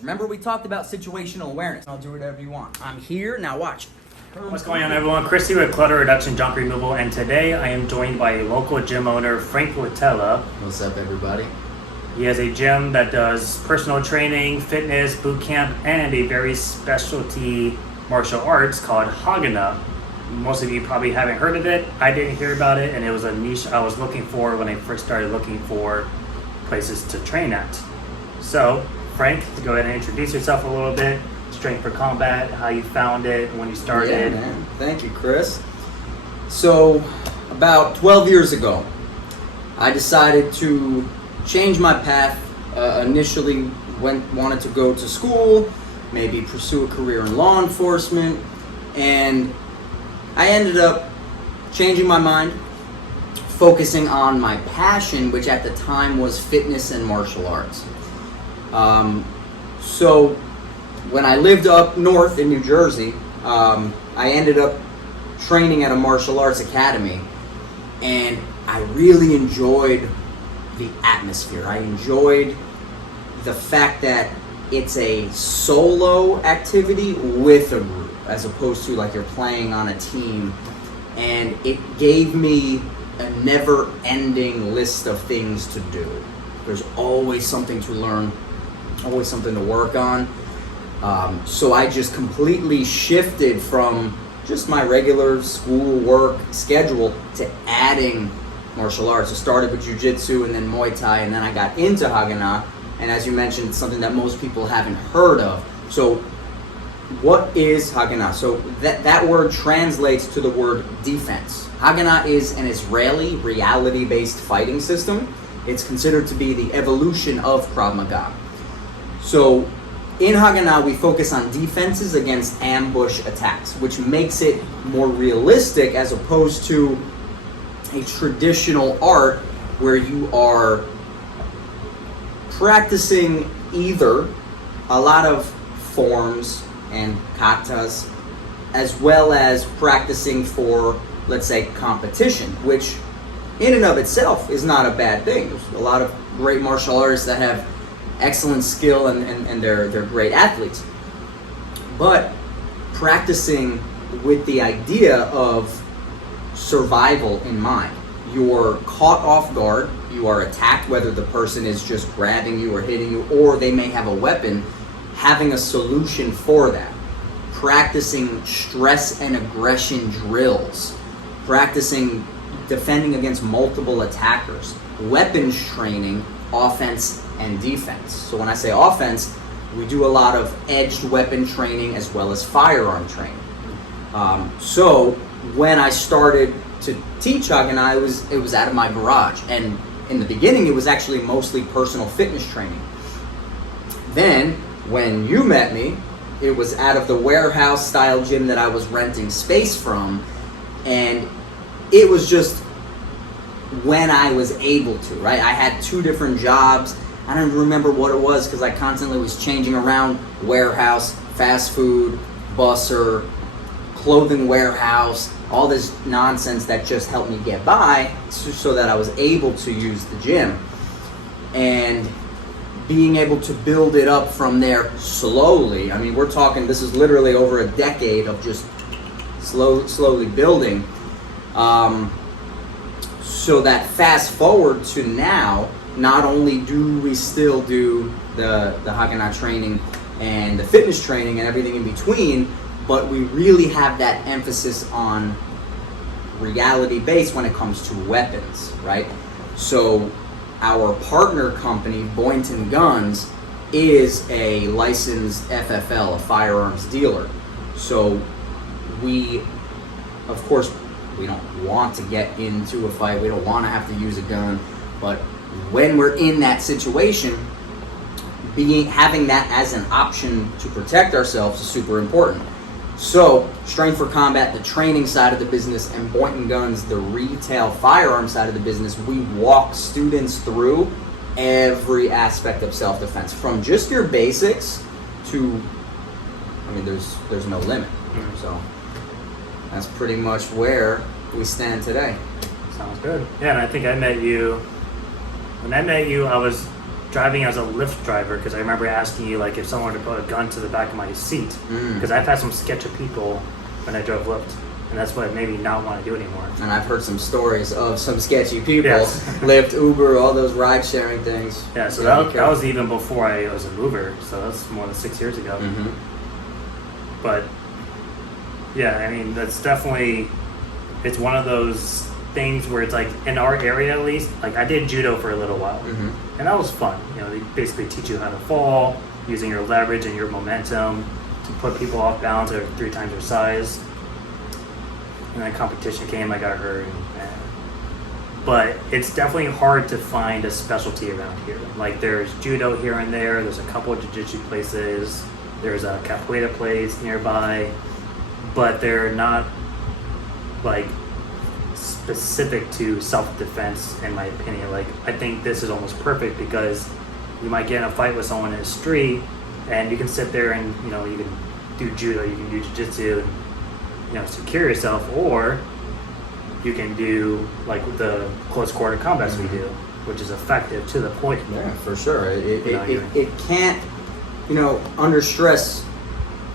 Remember we talked about situational awareness. I'll do whatever you want. I'm here, now watch. What's going on, everyone? Chris here with Clutter Reduction Junk Removal, and today I am joined by local gym owner Frank Latella. What's up, everybody? He has a gym that does personal training, fitness, boot camp, and a very specialty martial arts called HaganaH. Most of you probably haven't heard of it. I didn't hear about it, and it was a niche I was looking for when I first started looking for places to train at. So, Frank, to go ahead and introduce yourself a little bit, strength for combat, how you found it, when you started. Yeah, man. Thank you, Chris. So, about 12 years ago, I decided to change my path. Initially wanted to go to school, maybe pursue a career in law enforcement, and I ended up changing my mind, focusing on my passion, which at the time was fitness and martial arts. So when I lived up north in New Jersey, I ended up training at a martial arts academy, and I really enjoyed the atmosphere. I enjoyed the fact that it's a solo activity with a group, as opposed to like you're playing on a team, and it gave me a never-ending list of things to do. There's always something to learn, always something to work on. So I just completely shifted from just my regular school work schedule to adding martial arts. I started with jiu-jitsu and then Muay Thai, and then I got into HaganaH. And as you mentioned, it's something that most people haven't heard of. So what is HaganaH? So that word translates to the word defense. HaganaH is an Israeli reality-based fighting system. It's considered to be the evolution of Krav Maga. So in HaganaH, we focus on defenses against ambush attacks, which makes it more realistic as opposed to a traditional art where you are practicing either a lot of forms and katas, as well as practicing for, let's say, competition, which in and of itself is not a bad thing. There's a lot of great martial artists that have excellent skill and they're great athletes. But practicing with the idea of survival in mind. You're caught off guard, you are attacked, whether the person is just grabbing you or hitting you, or they may have a weapon, having a solution for that. Practicing stress and aggression drills, practicing defending against multiple attackers, weapons training, offense and defense. So when I say offense, we do a lot of edged weapon training as well as firearm training. So when I started to teach HaganaH, it was out of my garage, and in the beginning it was actually mostly personal fitness training. Then when you met me, it was out of the warehouse style gym that I was renting space from, and it was just when I was able to, right? I had two different jobs. I don't remember what it was because I constantly was changing around: warehouse, fast food, busser, clothing warehouse, all this nonsense that just helped me get by so that I was able to use the gym. And being able to build it up from there slowly. I mean, we're talking, this is literally over a decade of just slowly building. So that fast forward to now, not only do we still do the HaganaH training and the fitness training and everything in between, but we really have that emphasis on reality based when it comes to weapons, right? So our partner company, Boynton Guns, is a licensed FFL, a firearms dealer. So we, of course, we don't want to get into a fight, we don't want to have to use a gun, but when we're in that situation, having that as an option to protect ourselves is super important. So, Strength for Combat, the training side of the business, and Boynton Guns, the retail firearm side of the business, we walk students through every aspect of self-defense, from just your basics to, I mean, there's no limit. So, that's pretty much where we stand today. Sounds good. Yeah, and I think I met you, when I met you, I was driving as a Lyft driver, because I remember asking you like if someone were to put a gun to the back of my seat, because I've had some sketchy people when I drove Lyft, and that's what made me not want to do it anymore. And I've heard some stories of some sketchy people, Yes. Lyft, Uber, all those ride sharing things. Yeah, so that was even before I was a mover, so that's more than 6 years ago. But yeah, I mean, that's definitely, it's one of those things where it's like, in our area at least, like I did judo for a little while, and that was fun. You know, they basically teach you how to fall, using your leverage and your momentum to put people off balance or 3 times your size. And then competition came, I got hurt. But it's definitely hard to find a specialty around here. Like there's judo here and there's a couple of jiu-jitsu places, there's a capoeira place nearby, but they're not like specific to self-defense, in my opinion. Like I think this is almost perfect because you might get in a fight with someone in the street and you can sit there and, you know, you can do judo, you can do jiu-jitsu and, you know, secure yourself, or you can do like the close quarter combats we do, which is effective to the point. Yeah, for sure. It can't, you know, under stress,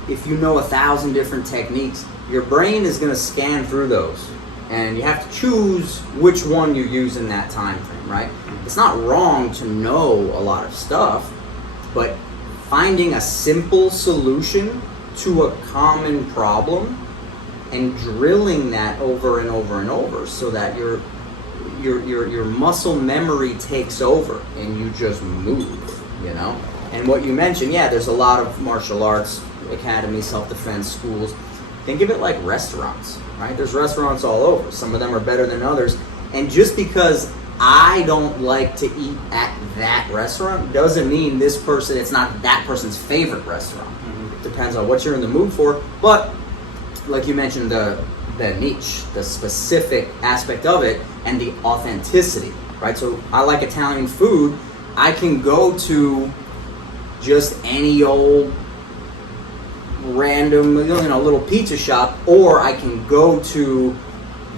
if you know 1,000 different techniques, your brain is going to scan through those, and you have to choose which one you use in that time frame, right? It's not wrong to know a lot of stuff, but finding a simple solution to a common problem and drilling that over and over and over so that your muscle memory takes over and you just move, you know? And what you mentioned, yeah, there's a lot of martial arts academies, self-defense schools. Think of it like restaurants, right? There's restaurants all over. Some of them are better than others. And just because I don't like to eat at that restaurant doesn't mean this person, it's not that person's favorite restaurant. It depends on what you're in the mood for. But like you mentioned, the niche, the specific aspect of it, and the authenticity, right? So I like Italian food. I can go to just any old random, you know, little pizza shop, or I can go to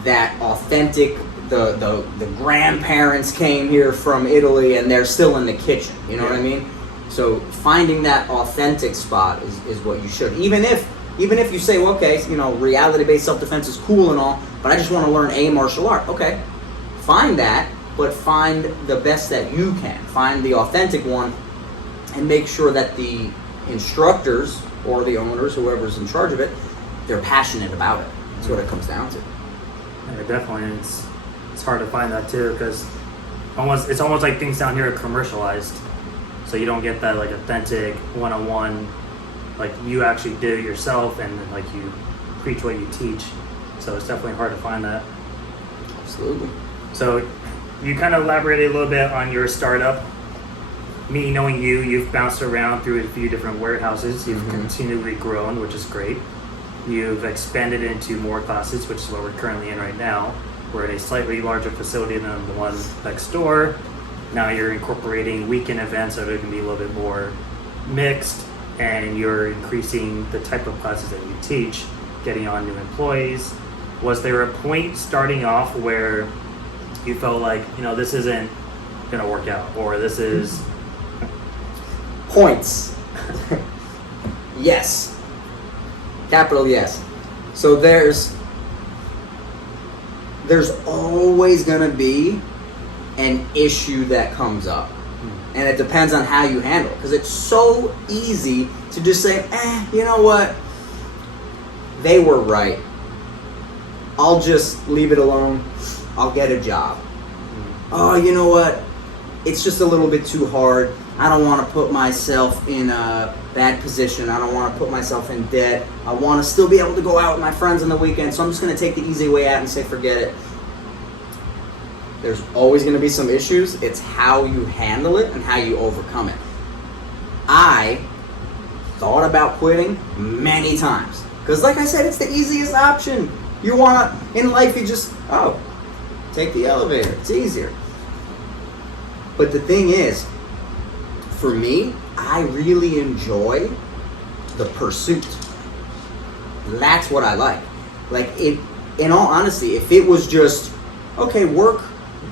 that authentic, the grandparents came here from Italy and they're still in the kitchen, you know what I mean? So finding that authentic spot is what you should. Even if you say, well, okay, you know, reality-based self-defense is cool and all, but I just want to learn a martial art. Okay, find that, but find the best that you can. Find the authentic one and make sure that the instructors or the owners, whoever's in charge of it, they're passionate about it. That's what it comes down to. Yeah, definitely. It's hard to find that too, because it's almost like things down here are commercialized. So you don't get that like authentic one-on-one, like you actually do it yourself and then like you preach what you teach. So it's definitely hard to find that. Absolutely. So you kind of elaborated a little bit on your startup. Me knowing you've bounced around through a few different warehouses. You've continually grown, which is great. You've expanded into more classes, which is what we're currently in right now. We're at a slightly larger facility than the one next door. Now you're incorporating weekend events, so they're going to be a little bit more mixed, and you're increasing the type of classes that you teach, getting on new employees. Was there a point starting off where you felt like, you know, this isn't going to work out, or this is... Points. Yes. Capital yes. So there's always going to be an issue that comes up. And it depends on how you handle it. Because it's so easy to just say, you know what? They were right. I'll just leave it alone. I'll get a job. Oh, you know what? It's just a little bit too hard. I don't want to put myself in a bad position. I don't want to put myself in debt. I want to still be able to go out with my friends on the weekend, so I'm just going to take the easy way out and say forget it. There's always going to be some issues. It's how you handle it and how you overcome it. I thought about quitting many times. Because like I said, it's the easiest option. You want to, in life, you just, take the elevator. It's easier. But the thing is, for me, I really enjoy the pursuit. That's what I like. Like, in all honesty, if it was just, okay,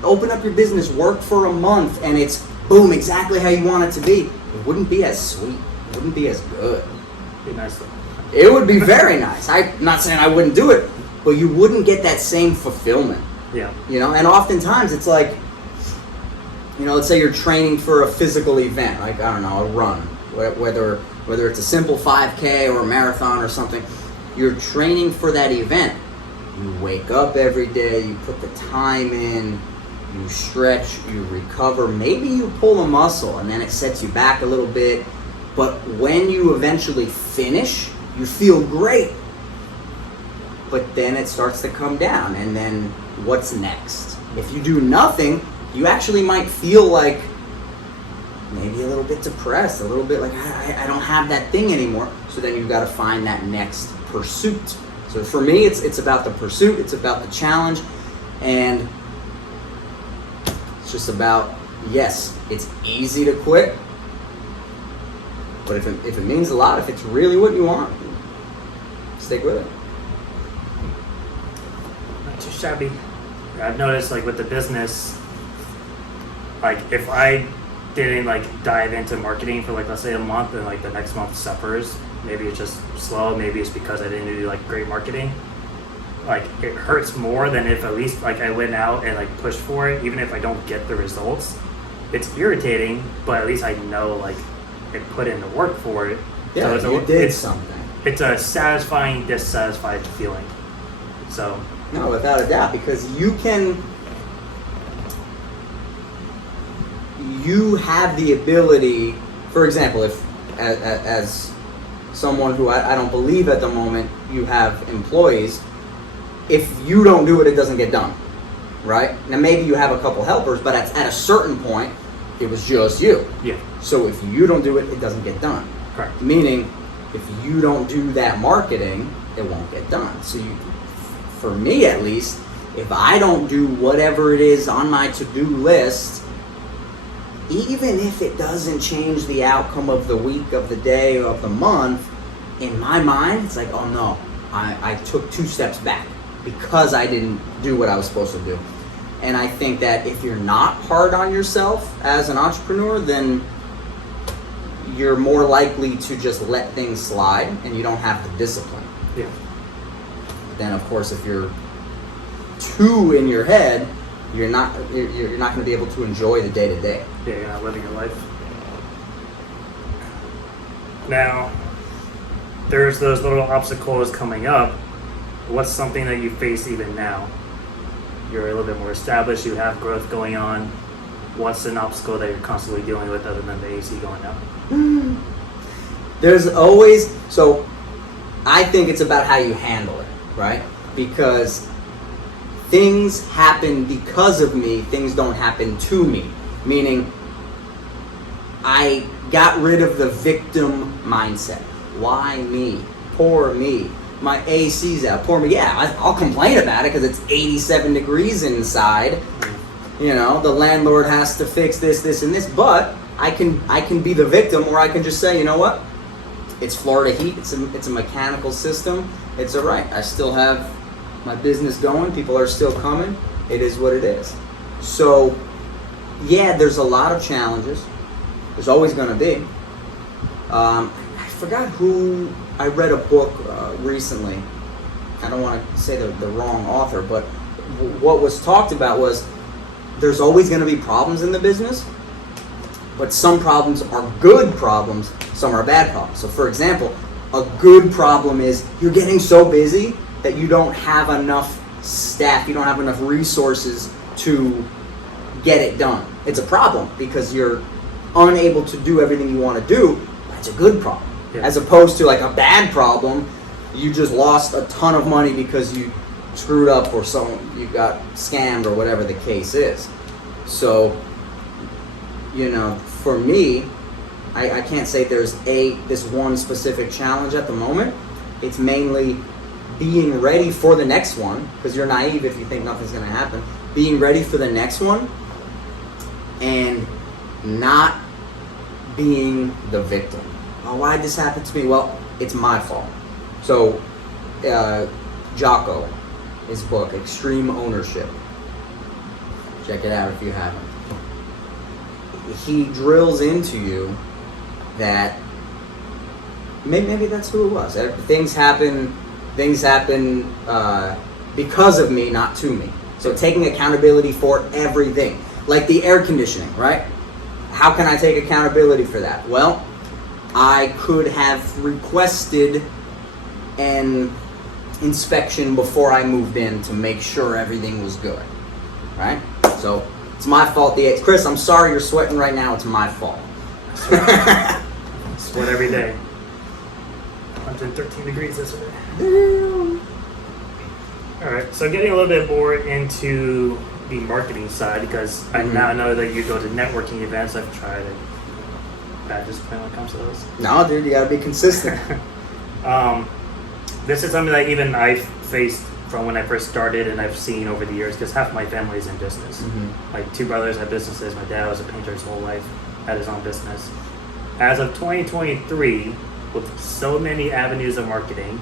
open up your business, work for a month, and it's boom, exactly how you want it to be, it wouldn't be as sweet. It wouldn't be as good. Be nice though. It would be very nice. I'm not saying I wouldn't do it, but you wouldn't get that same fulfillment. Yeah. You know, and oftentimes it's like, you know, let's say you're training for a physical event, like, I don't know, a run, whether it's a simple 5K or a marathon or something. You're training for that event. You wake up every day, you put the time in, you stretch, you recover, maybe you pull a muscle and then it sets you back a little bit, but when you eventually finish, you feel great. But then it starts to come down, and then what's next? If you do nothing, you actually might feel like maybe a little bit depressed, a little bit like I don't have that thing anymore. So then you've got to find that next pursuit. So for me, it's about the pursuit, it's about the challenge, and it's just about, yes, it's easy to quit, but if it means a lot, if it's really what you want, stick with it. Not too shabby. I've noticed, like, with the business, like, if I didn't, like, dive into marketing for, like, let's say a month, and, like, the next month suffers, maybe it's just slow, maybe it's because I didn't do, like, great marketing, like, it hurts more than if at least, like, I went out and, like, pushed for it, even if I don't get the results. It's irritating, but at least I know, like, I put in the work for it. Yeah, so you did something. It's a satisfying, dissatisfied feeling. So. No, without a doubt, because you have the ability, for example, if as someone who I don't believe at the moment you have employees, if you don't do it, it doesn't get done, right? Now maybe you have a couple helpers, but at a certain point, it was just you. Yeah. So if you don't do it, it doesn't get done. Correct. Meaning, if you don't do that marketing, it won't get done. So for me at least, if I don't do whatever it is on my to-do list, even if it doesn't change the outcome of the week, of the day, of the month, in my mind, it's like, oh no, I took 2 steps back because I didn't do what I was supposed to do. And I think that if you're not hard on yourself as an entrepreneur, then you're more likely to just let things slide and you don't have the discipline. Yeah. Then of course, if you're too in your head, you're not going to be able to enjoy the day to day. Yeah, you're not living your life. Now, there's those little obstacles coming up. What's something that you face even now? You're a little bit more established, you have growth going on. What's an obstacle that you're constantly dealing with other than the AC going out? There's always, so I think it's about how you handle it, right? Because things happen because of me, things don't happen to me. Meaning, I got rid of the victim mindset. Why me? Poor me. My AC's out. Poor me. Yeah, I'll complain about it because it's 87 degrees inside. You know, the landlord has to fix this, this, and this. But I can be the victim, or I can just say, you know what? It's Florida heat. It's a mechanical system. It's all right. I still have my business going. People are still coming. It is what it is. So, yeah, there's a lot of challenges. There's always going to be. I forgot who. I read a book recently. I don't want to say the wrong author, but what was talked about was there's always going to be problems in the business, but some problems are good problems, some are bad problems. So for example, a good problem is you're getting so busy that you don't have enough staff, you don't have enough resources to get it done. It's a problem because you're unable to do everything you want to do. That's a good problem. Yeah. As opposed to like a bad problem, you just lost a ton of money because you screwed up or you got scammed or whatever the case is. So, you know, for me, I can't say there's this one specific challenge at the moment. It's mainly being ready for the next one, because you're naive if you think nothing's going to happen. Being ready for the next one and not being the victim. Oh, why'd this happen to me? Well, it's my fault. So, Jocko, his book, Extreme Ownership. Check it out if you haven't. he drills into you that maybe that's who it was. Things happen because of me, not to me. So taking accountability for everything, like the air conditioning, right? How can I take accountability for that? Well, I could have requested an inspection before I moved in to make sure everything was good, right? So it's my fault. Chris, I'm sorry you're sweating right now. It's my fault. Sweat every day. 113 degrees yesterday. Damn. All right, so getting a little bit more into the marketing side, because I now know that you go to networking events. I've tried it. Bad discipline when it comes to those. No, dude, you gotta be consistent. This is something that even I've faced from when I first started, and I've seen over the years, because half my family is in business. Like 2 brothers have businesses. My dad was a painter his whole life, had his own business. As of 2023, with so many avenues of marketing,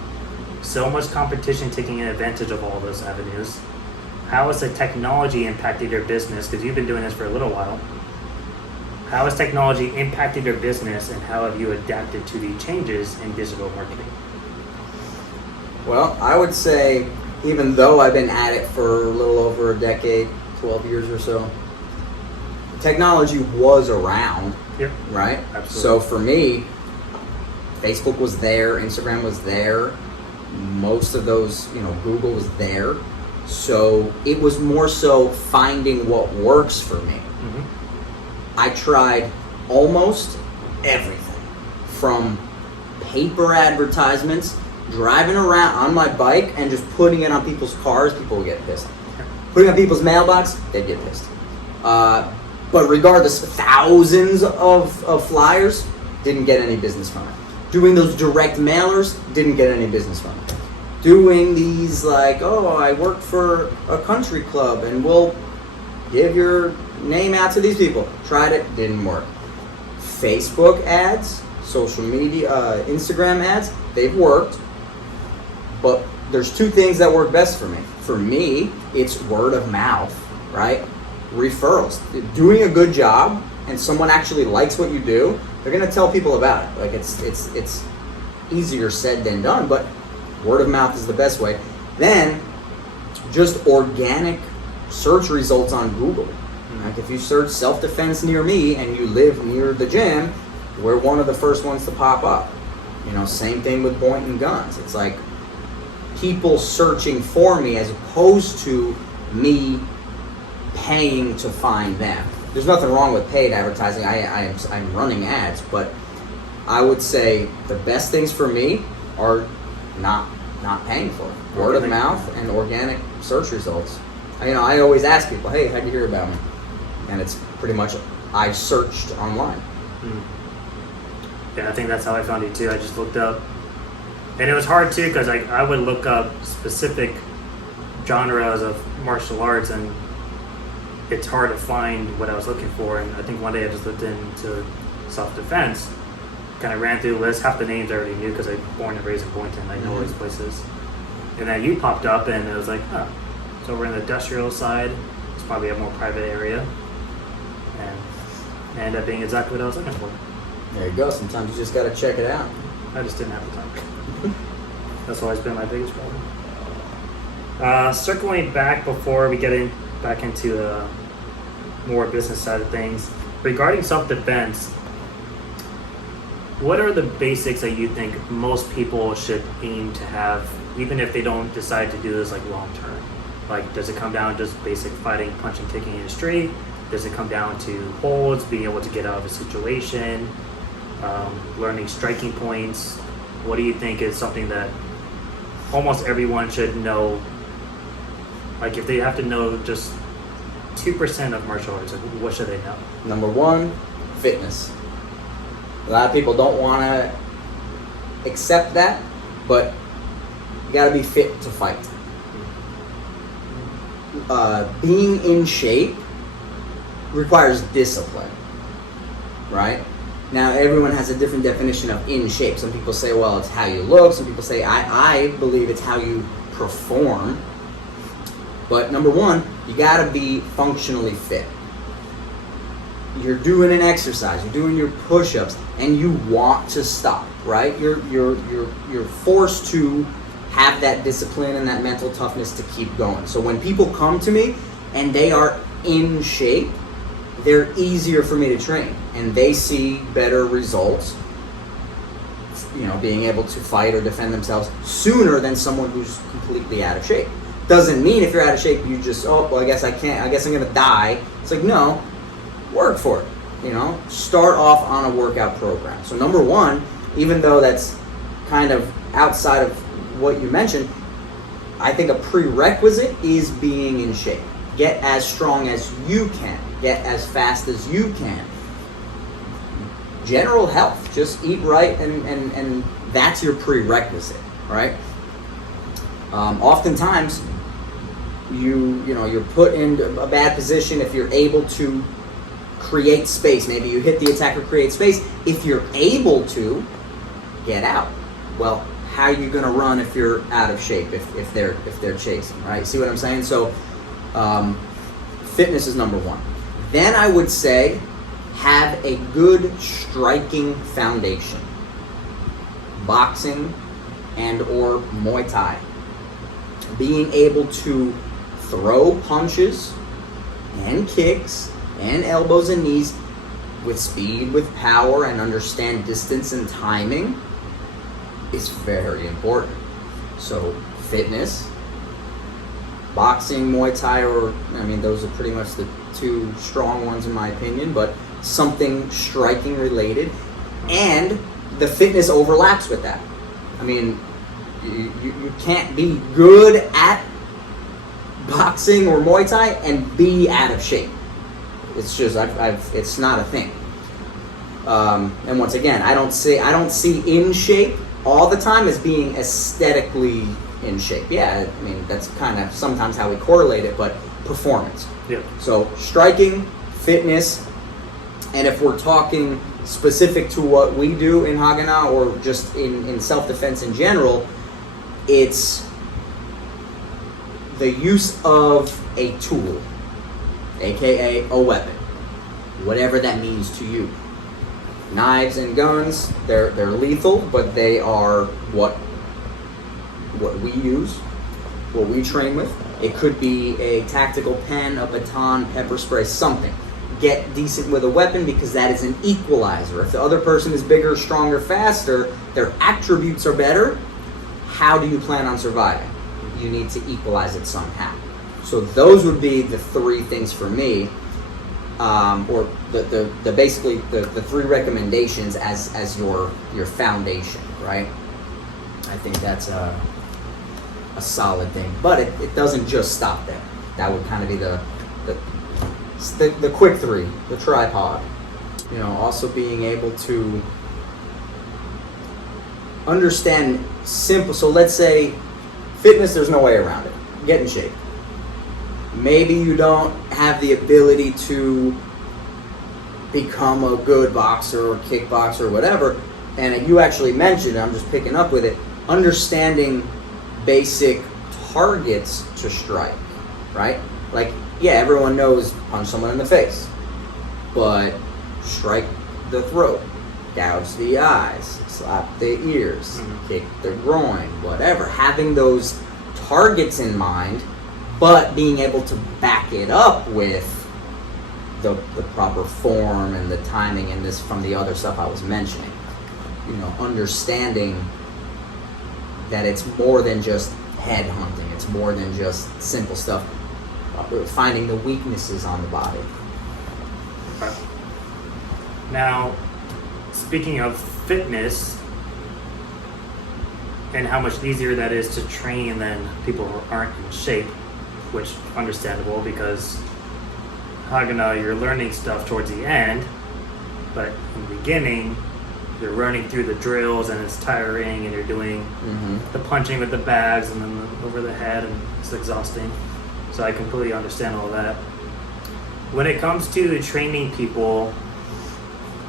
so much competition taking advantage of all those avenues, how has the technology impacted your business? Because you've been doing this for a little while. How has technology impacted your business, and how have you adapted to the changes in digital marketing? Well, I would say, even though I've been at it for a little over a decade, 12 years or so, technology was around, right? Absolutely. So for me, Facebook was there, Instagram was there, most of those, Google was there. So it was more so finding what works for me. I tried almost everything, from paper advertisements, driving around on my bike and just putting it on people's cars. People would get pissed. Putting it on people's mailbox, they'd get pissed. But regardless, thousands of flyers, didn't get any business from it. Doing those direct mailers, didn't get any business from it. Doing these I work for a country club and we'll give your name out to these people. Tried it, didn't work. Facebook ads, social media, Instagram ads, they've worked. But there's 2 things that work best for me. For me, it's word of mouth, right? Referrals. Doing a good job and someone actually likes what you do, they're gonna tell people about it. Like it's easier said than done, but word of mouth is the best way. Then just organic search results on Google. Like if you search self-defense near me and you live near the gym, we're one of the first ones to pop up. Same thing with Boynton Guns. It's like people searching for me as opposed to me paying to find them. There's nothing wrong with paid advertising. I'm running ads, but I would say the best things for me are not paying for it. Word of mouth and organic search results. I always ask people, hey, how'd you hear about me? And it's pretty much I searched online. Yeah, I think that's how I found you too. I just looked up, and it was hard too because I would look up specific genres of martial arts, and it's hard to find what I was looking for. And I think one day I just looked into self-defense, kind of ran through the list. Half the names I already knew because I was born and raised in Boynton. I know all these places. And then you popped up, and it was like, huh. So we're in the industrial side. It's probably a more private area. And it ended up being exactly what I was looking for. There you go. Sometimes you just got to check it out. I just didn't have the time. That's always been my biggest problem. Circling back before we get back into the more business side of things, regarding self-defense, what are the basics that you think most people should aim to have, even if they don't decide to do this long term? Does it come down to just basic fighting, punching, kicking in the street? Does it come down to holds, being able to get out of a situation, learning striking points? What do you think is something that almost everyone should know? If they have to know just 2% of martial arts, what should they know? Number 1, fitness. A lot of people don't want to accept that, but you got to be fit to fight. Being in shape requires discipline, right? Now, everyone has a different definition of in shape. Some people say, well, it's how you look. Some people say, I believe it's how you perform. But number 1, you got to be functionally fit. you're doing an exercise, you're doing your push-ups, and you want to stop, right? You're forced to have that discipline and that mental toughness to keep going. So when people come to me and they are in shape, they're easier for me to train, and they see better results, being able to fight or defend themselves sooner than someone who's completely out of shape. Doesn't mean if you're out of shape you just, I guess I can't, I guess I'm gonna die. It's like, no, work for it. Start off on a workout program. So number one, even though that's kind of outside of what you mentioned, I think a prerequisite is being in shape. Get as strong as you can. Get as fast as you can. General health. Just eat right, and that's your prerequisite, right? Oftentimes, you're put in a bad position if you're able to create space. Maybe you hit the attacker, create space. If you're able to, get out. Well, how are you going to run if you're out of shape, if they're chasing, right? See what I'm saying? So fitness is number one. Then I would say have a good striking foundation. Boxing and or Muay Thai. Being able to throw punches and kicks and elbows and knees with speed, with power, and understand distance and timing is very important. So fitness, boxing, Muay Thai, those are pretty much the two strong ones in my opinion, but something striking related, and the fitness overlaps with that. You can't be good at boxing or Muay Thai and be out of shape. It's just it's not a thing. And once again, I don't see in shape all the time as being aesthetically in shape. Yeah, that's kind of sometimes how we correlate it, but performance. Yeah. So striking, fitness, and if we're talking specific to what we do in HaganaH or just in self-defense in general, it's the use of a tool, aka a weapon, whatever that means to you. Knives and guns, they're lethal, but they are what we use, what we train with. It could be a tactical pen, a baton, pepper spray, something. Get decent with a weapon because that is an equalizer. If the other person is bigger, stronger, faster, their attributes are better, how do you plan on surviving? You need to equalize it somehow. So those would be the three things for me, or the basically the three recommendations as your foundation, right? I think that's a solid thing, but it doesn't just stop there. That would kind of be the quick three, the tripod. Also being able to understand simple. So let's say fitness, there's no way around it. Get in shape. Maybe you don't have the ability to become a good boxer or kickboxer or whatever, and you actually mentioned, I'm just picking up with it, understanding basic targets to strike, right? Like, yeah, everyone knows punch someone in the face, but strike the throat, gouge the eyes, slap the ears, kick the groin, whatever. Having those targets in mind, but being able to back it up with the proper form and the timing and this from the other stuff I was mentioning. Understanding that it's more than just head hunting. It's more than just simple stuff. Finding the weaknesses on the body. Okay. Now, speaking of fitness and how much easier that is to train than people who aren't in shape, which understandable because HaganaH, you're learning stuff towards the end, but in the beginning, you're running through the drills and it's tiring and you're doing the punching with the bags and then over the head and it's exhausting. So I completely understand all that. When it comes to training people,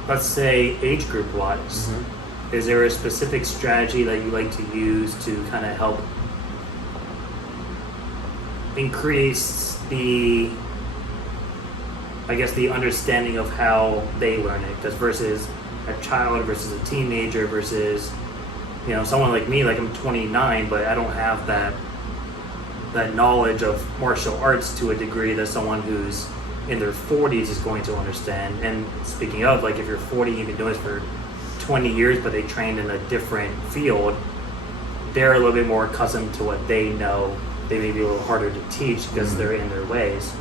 let's say age group wise, is there a specific strategy that you like to use to kind of help increase the I guess, the understanding of how they learn it, because versus a child versus a teenager versus, someone like me, like I'm 29, but I don't have that knowledge of martial arts to a degree that someone who's in their 40s is going to understand. And speaking of, like, if you're 40, you've been doing this for 20 years, but they trained in a different field, they're a little bit more accustomed to what they know. They may be a little harder to teach because they're in their ways.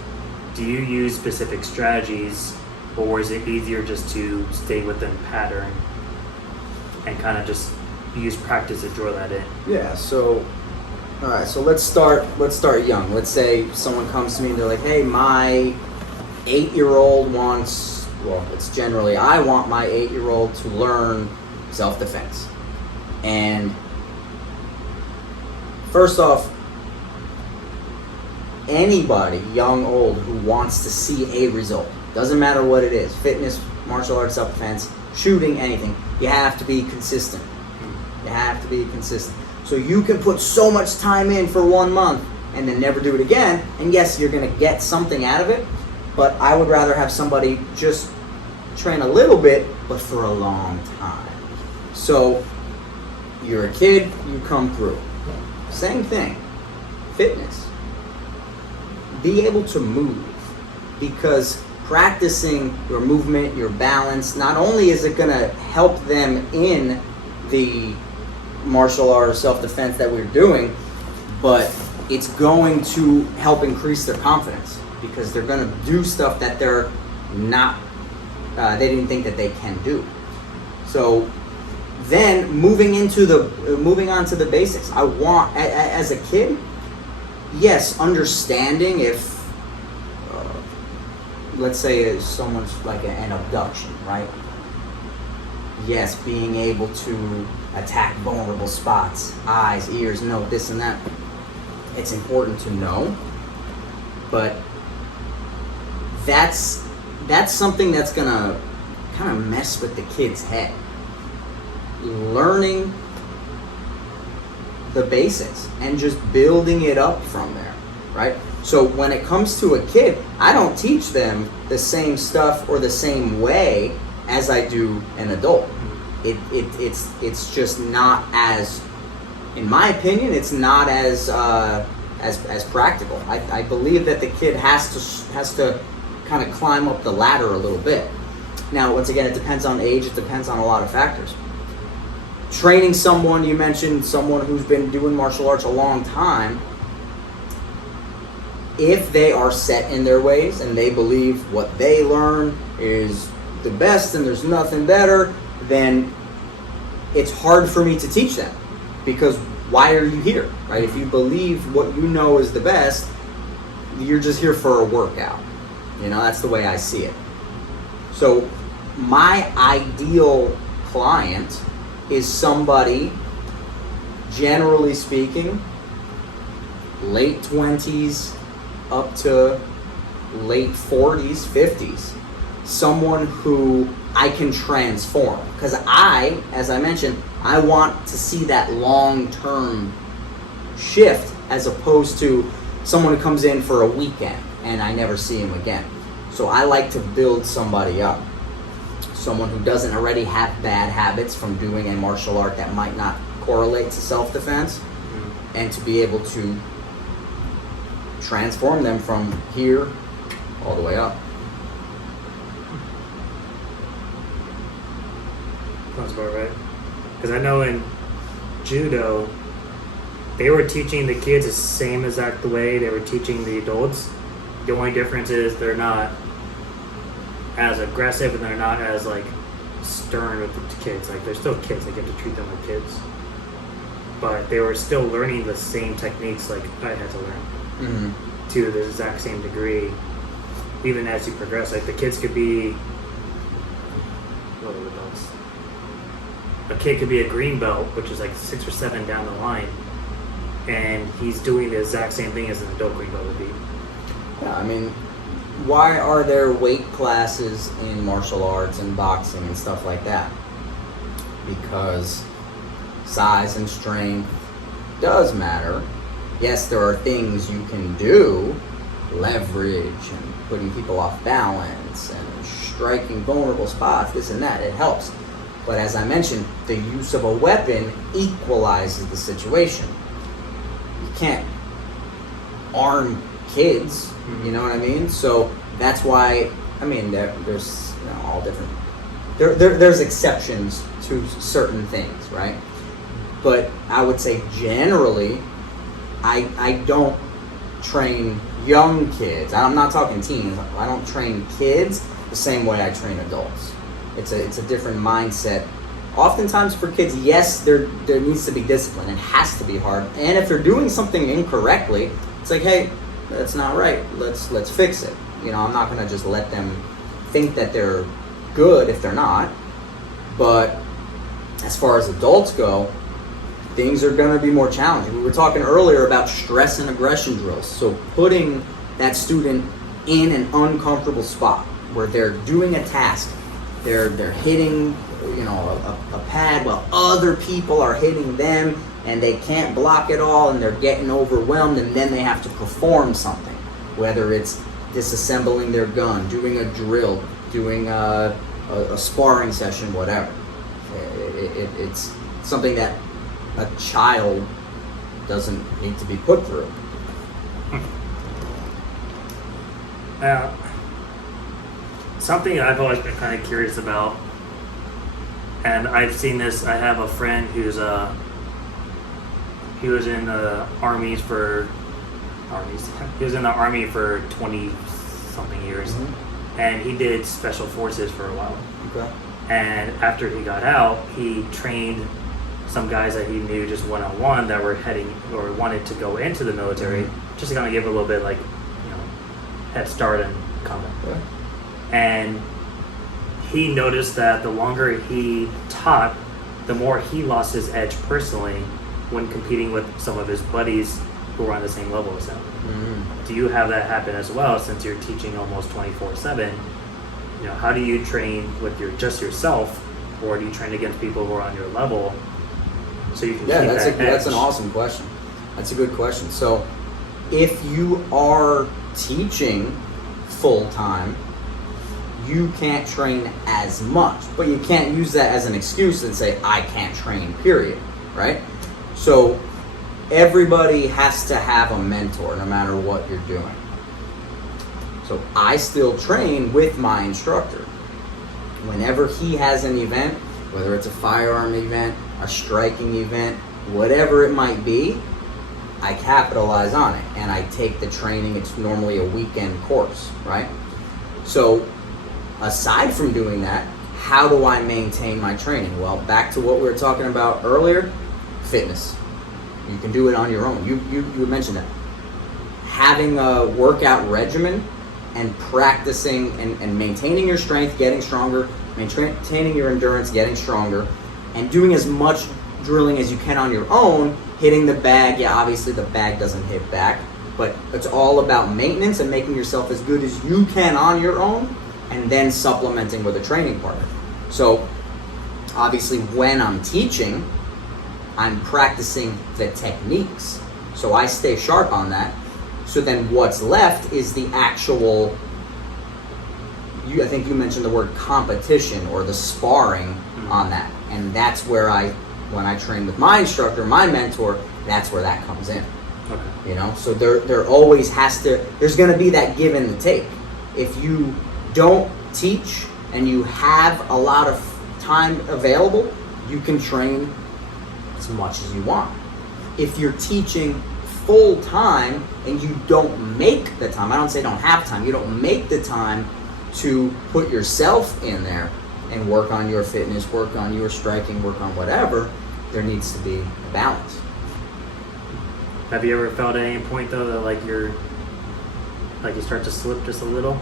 Do you use specific strategies, or is it easier just to stay within pattern and kind of just use practice to draw that in? Yeah, so all right, so let's start young. Let's say someone comes to me and they're like, hey, my 8-year-old wants, well, it's generally, I want my 8-year-old to learn self-defense. And first off, anybody, young, old, who wants to see a result, doesn't matter what it is, fitness, martial arts, self-defense, shooting, anything, you have to be consistent. You have to be consistent. So you can put so much time in for 1 month and then never do it again, and yes, you're going to get something out of it, but I would rather have somebody just train a little bit, but for a long time. So you're a kid, you come through. Same thing, fitness. Be able to move, because practicing your movement, your balance, not only is it going to help them in the martial art or self-defense that we're doing, but it's going to help increase their confidence, because they're going to do stuff that they're not, they didn't think that they can do. So then moving on to the basics. I want, as a kid, yes, understanding if, let's say someone's like an abduction, right? Yes, being able to attack vulnerable spots, eyes, ears, nose, this and that. It's important to know, but that's something that's gonna kind of mess with the kid's head. Learning the basics and just building it up from there, right? So when it comes to a kid, I don't teach them the same stuff or the same way as I do an adult. It's just not as, in my opinion, it's not as practical. I believe that the kid has to kind of climb up the ladder a little bit. Now, once again, it depends on age. It depends on a lot of factors. Training someone, you mentioned someone who's been doing martial arts a long time. If they are set in their ways and they believe what they learn is the best and there's nothing better, then it's hard for me to teach them, because why are you here, right? If you believe what you know is the best, you're just here for a workout. That's the way I see it. So my ideal client is somebody, generally speaking, late 20s up to late 40s, 50s. Someone who I can transform. Because as I mentioned, I want to see that long-term shift, as opposed to someone who comes in for a weekend and I never see him again. So I like to build somebody up. Someone who doesn't already have bad habits from doing a martial art that might not correlate to self-defense, and to be able to transform them from here all the way up. That's about right. Because I know in judo, they were teaching the kids the same exact way they were teaching the adults. The only difference is they're not as aggressive and they're not as stern with the kids. They're still kids. They get to treat them like kids. But they were still learning the same techniques I had to learn to the exact same degree. Even as you progress, the kids could be, what are the belts? A kid could be a green belt, which is 6 or 7 down the line, and he's doing the exact same thing as an adult green belt would be. Yeah, I mean, why are there weight classes in martial arts and boxing and stuff like that? Because size and strength does matter. Yes, there are things you can do leverage and putting people off balance and striking vulnerable spots, this and that. It helps. But as I mentioned, the use of a weapon equalizes the situation. You can't arm kids, you know what I mean? So that's why, I mean, there's all different, there's exceptions to certain things, right? But I would say generally, I don't train young kids. I'm not talking teens. I don't train kids the same way I train adults. It's a different mindset. Oftentimes for kids, yes, there needs to be discipline. It has to be hard. And if they're doing something incorrectly, it's like, hey, that's not right. Let's fix it. You know, I'm not gonna just let them think that they're good if they're not. But as far as adults go, things are gonna be more challenging. We were talking earlier about stress and aggression drills. So putting that student in an uncomfortable spot where they're doing a task, they're hitting, you know, a pad while other people are hitting them, and they can't block it all, and they're getting overwhelmed, and then they have to perform something, whether it's disassembling their gun, doing a drill, doing a sparring session, whatever. It's something that a child doesn't need to be put through. Something I've always been kind of curious about, and I've seen this. I have a friend who's he was in the armies. He was in the army for 20 something years, and he did special forces for a while. Okay. And after he got out, he trained some guys that he knew just one-on-one that were heading or wanted to go into the military, just to kind of give a little bit, like, you know, head start in combat. Yeah. And he noticed that the longer he taught, the more he lost his edge personally when competing with some of his buddies who were on the same level as him. Do you have that happen as well, since you're teaching almost 24/7? You know, how do you train with just yourself, or do you train against people who are on your level so you can keep that edge? That's an awesome question. That's a good question. So if you are teaching full time, you can't train as much, but you can't use that as an excuse and say, I can't train, period, right? So everybody has to have a mentor no matter what you're doing. So I still train with my instructor. Whenever he has an event, whether it's a firearm event, a striking event, whatever it might be, I capitalize on it and I take the training. It's normally a weekend course, right? So aside from doing that, how do I maintain my training? Well, back to what we were talking about earlier, fitness. You can do it on your own. You mentioned that. Having a workout regimen and practicing and maintaining your strength, getting stronger, maintaining your endurance, getting stronger, and doing as much drilling as you can on your own, hitting the bag. Yeah, obviously the bag doesn't hit back, but it's all about maintenance and making yourself as good as you can on your own, and then supplementing with a training partner. So obviously when I'm teaching, I'm practicing the techniques. So I stay sharp on that. So then what's left is the actual, I think you mentioned the word competition or the sparring on that. And that's where when I train with my instructor, my mentor, that's where that comes in. Okay. You know, so there always there's gonna be that give and the take. If you don't teach and you have a lot of time available, you can train as much as you want. If you're teaching full time and you don't make the time, I don't say don't have time, you don't make the time to put yourself in there and work on your fitness, work on your striking, work on whatever, there needs to be a balance. Have you ever felt at any point though that you start to slip just a little?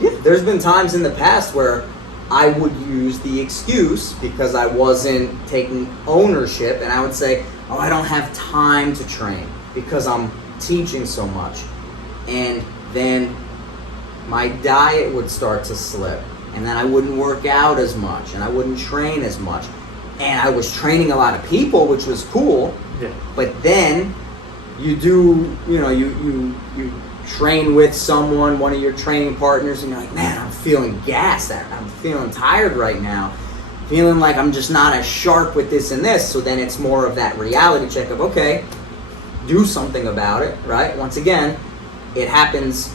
Yeah, there's been times in the past where I would use the excuse because I wasn't taking ownership, and I would say, oh, I don't have time to train because I'm teaching so much. And then my diet would start to slip, and then I wouldn't work out as much, and I wouldn't train as much. And I was training a lot of people, which was cool, Yeah. but then you do, you train with someone, one of your training partners, and you're like, man, I'm feeling gassed. I'm feeling tired right now. Feeling like I'm just not as sharp with this and this. So then it's more of that reality check of, okay, do something about it, right? Once again, it happens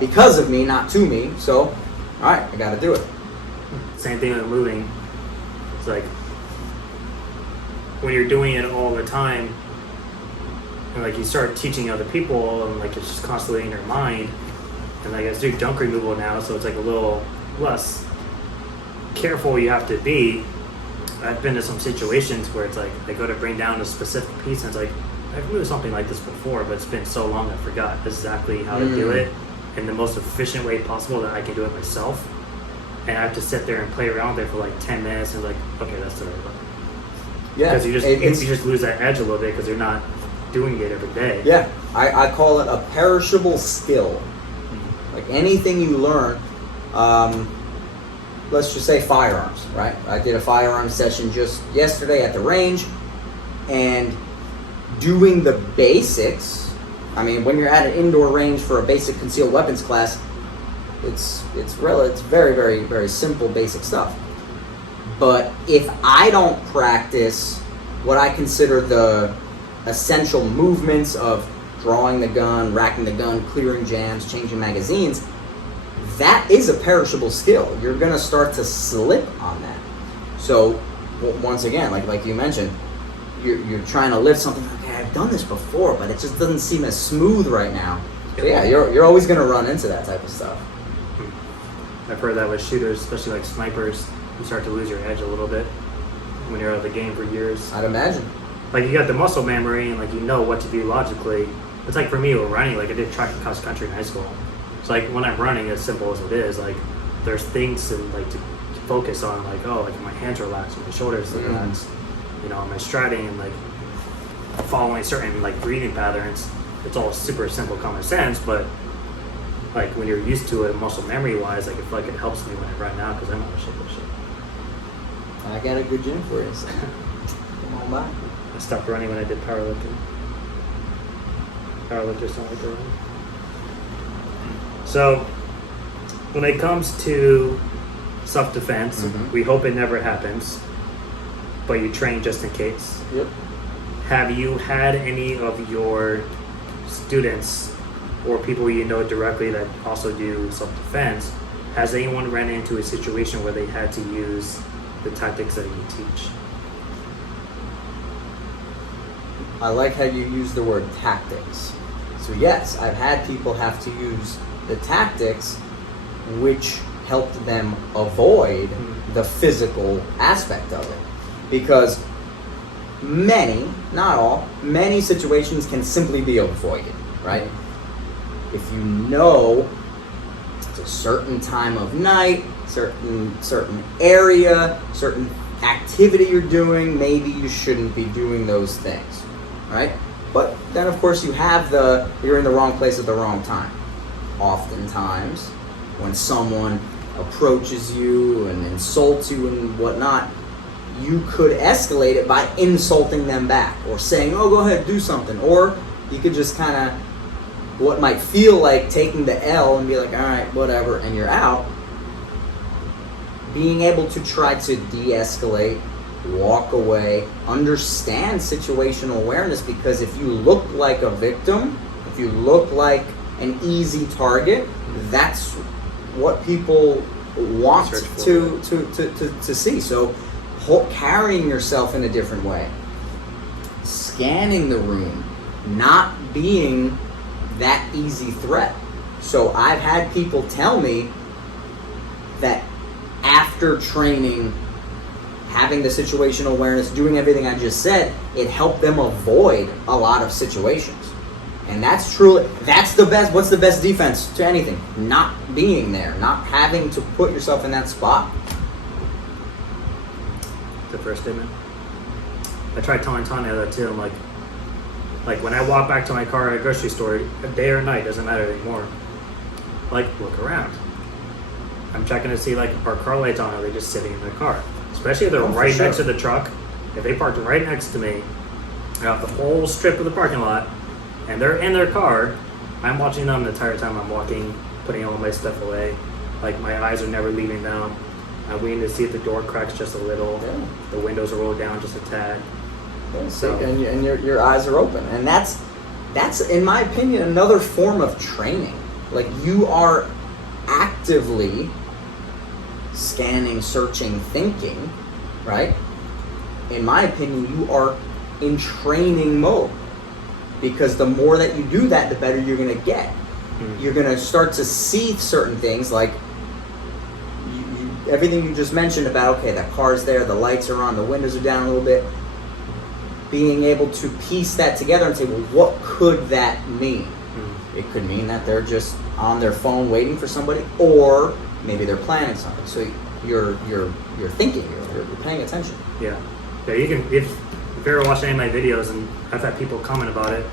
because of me, not to me. So, all right, I got to do it. Same thing with moving. It's like when you're doing it all the time, and like you start teaching other people, and like it's just constantly in your mind. And like I do junk removal now, so it's like a little less careful you have to be. I've been to some situations where it's like I go to bring down a specific piece, and it's like I've moved something like this before, but it's been so long I forgot exactly how to do it in the most efficient way possible that I can do it myself. And I have to sit there and play around with it for like 10 minutes and like, okay, that's the right one. Yeah, because you just lose that edge a little bit because you're not doing it every day. Yeah, I call it a perishable skill. Like anything you learn, let's just say firearms, right? I did a firearms session just yesterday at the range, and doing the basics. I mean, when you're at an indoor range for a basic concealed weapons class, it's very, very, very simple, basic stuff. But if I don't practice what I consider the essential movements of drawing the gun, racking the gun, clearing jams, changing magazines, that is a perishable skill. You're going to start to slip on that. So once again, like you mentioned, you're trying to lift something. Okay, I've done this before, but it just doesn't seem as smooth right now. So yeah, you're always going to run into that type of stuff. I've heard that with shooters, especially like snipers, you start to lose your edge a little bit when you're out of the game for years. I'd imagine. Like you got the muscle memory and like you know what to do logically. It's like for me with running, like I did track and cross country in high school. So like when I'm running, as simple as it is, like there's things and like to focus on, like like my hands relax, my shoulders relax, my striding and like following certain like breathing patterns. It's all super simple common sense, but like when you're used to it muscle memory wise, like I feel like it helps me when I run now because I'm out of shape. I got a good gym for you. So come on by. I stopped running when I did powerlifting. Powerlifters don't like to run. So when it comes to self-defense, we hope it never happens, but you train just in case. Yep. Have you had any of your students or people you know directly that also do self-defense, has anyone ran into a situation where they had to use the tactics that you teach? I like how you use the word tactics. So yes, I've had people have to use the tactics which helped them avoid the physical aspect of it. Because many, not all, many situations can simply be avoided, right? If you know it's a certain time of night, certain area, certain activity you're doing, maybe you shouldn't be doing those things, right? But then of course you're in the wrong place at the wrong time. Oftentimes, when someone approaches you and insults you and whatnot, you could escalate it by insulting them back or saying, oh, go ahead, do something. Or you could just kind of, what might feel like taking the L and be like, all right, whatever, and you're out. Being able to try to de-escalate, walk away, understand situational awareness, because if you look like a victim, if you look like an easy target, that's what people want to see. So carrying yourself in a different way, scanning the room, not being that easy threat. So I've had people tell me that after training, having the situational awareness, doing everything I just said, it helped them avoid a lot of situations. And that's the best. What's the best defense to anything? Not being there, not having to put yourself in that spot. The first statement. I tried telling Tanya that too. I'm like when I walk back to my car at a grocery store, day or night, doesn't matter anymore. Like, look around. I'm checking to see, like, are car lights on, or are they just sitting in their car? Especially if they're right next to the truck. If they parked right next to me, out the whole strip of the parking lot, and they're in their car. I'm watching them the entire time I'm walking, putting all my stuff away. Like, my eyes are never leaving them. I'm waiting to see if the door cracks just a little. Yeah. The windows are rolled down just a tad. Yeah, So- and your eyes are open, and that's in my opinion another form of training. Like, you are actively scanning, searching, thinking, right? In my opinion, you are in training mode, because the more that you do that, the better you're going to get. You're going to start to see certain things, like everything you just mentioned about, okay, that car's there, the lights are on, the windows are down a little bit. Being able to piece that together and say, well, what could that mean? It could mean that they're just on their phone waiting for somebody, or maybe they're planning something. So you're thinking, you're paying attention. Yeah. Yeah, you can, if you ever watched any of my videos, and I've had people comment about it,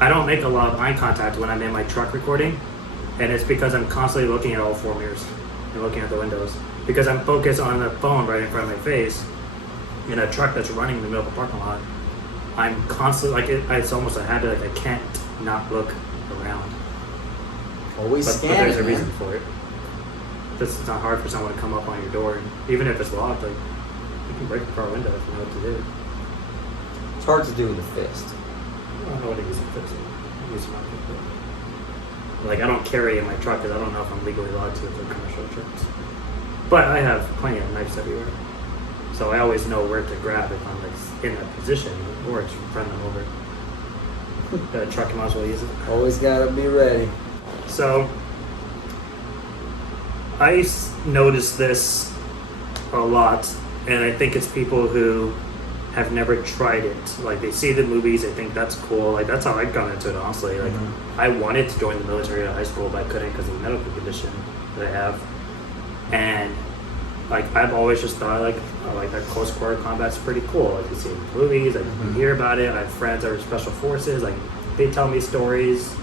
I don't make a lot of eye contact when I'm in my truck recording, and it's because I'm constantly looking at all four mirrors and looking at the windows, because I'm focused on the phone right in front of my face in a truck that's running in the middle of a parking lot. I'm constantly, like, it's almost a habit, like, I can't not look around. Always But scanning. there's a man. reason for it. It's not hard for someone to come up on your door, and even if it's locked, like, you can break the car window if you know what to do. It's hard to do with a fist. I don't know what to use to fix it. I use my foot. Like, I don't carry in my truck because I don't know if I'm legally allowed to for commercial trips. But I have plenty of knives everywhere. So I always know where to grab if I'm, like, in that position, or to run them over. The truck, you might as well use it. Always gotta be ready. So I noticed this a lot, and I think it's people who have never tried it. Like, they see the movies, they think that's cool. Like, that's how I got into it, honestly. Like, I wanted to join the military in high school, but I couldn't because of the medical condition that I have. And like, I've always just thought, like, oh, like, that close quarter combat's pretty cool. Like, you see it in movies, like, you hear about it. I have friends that are special forces, like, they tell me stories.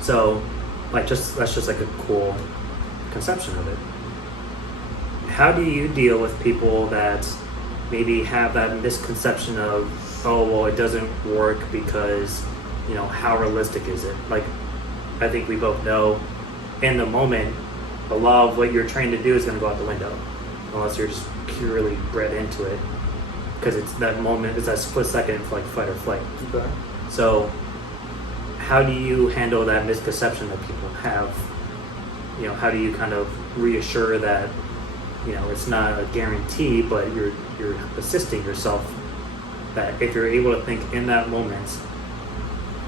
So, like, that's just like a cool conception of it. How do you deal with people that maybe have that misconception of, oh, well, it doesn't work because, you know, how realistic is it? Like, I think we both know in the moment, a lot of what you're trained to do is going to go out the window, unless you're just purely bred into it, because it's that moment, it's that split second for, like, fight or flight. Okay. So how do you handle that misconception that people have? You know, how do you kind of reassure that, you know, it's not a guarantee, but you're assisting yourself, that if you're able to think in that moment,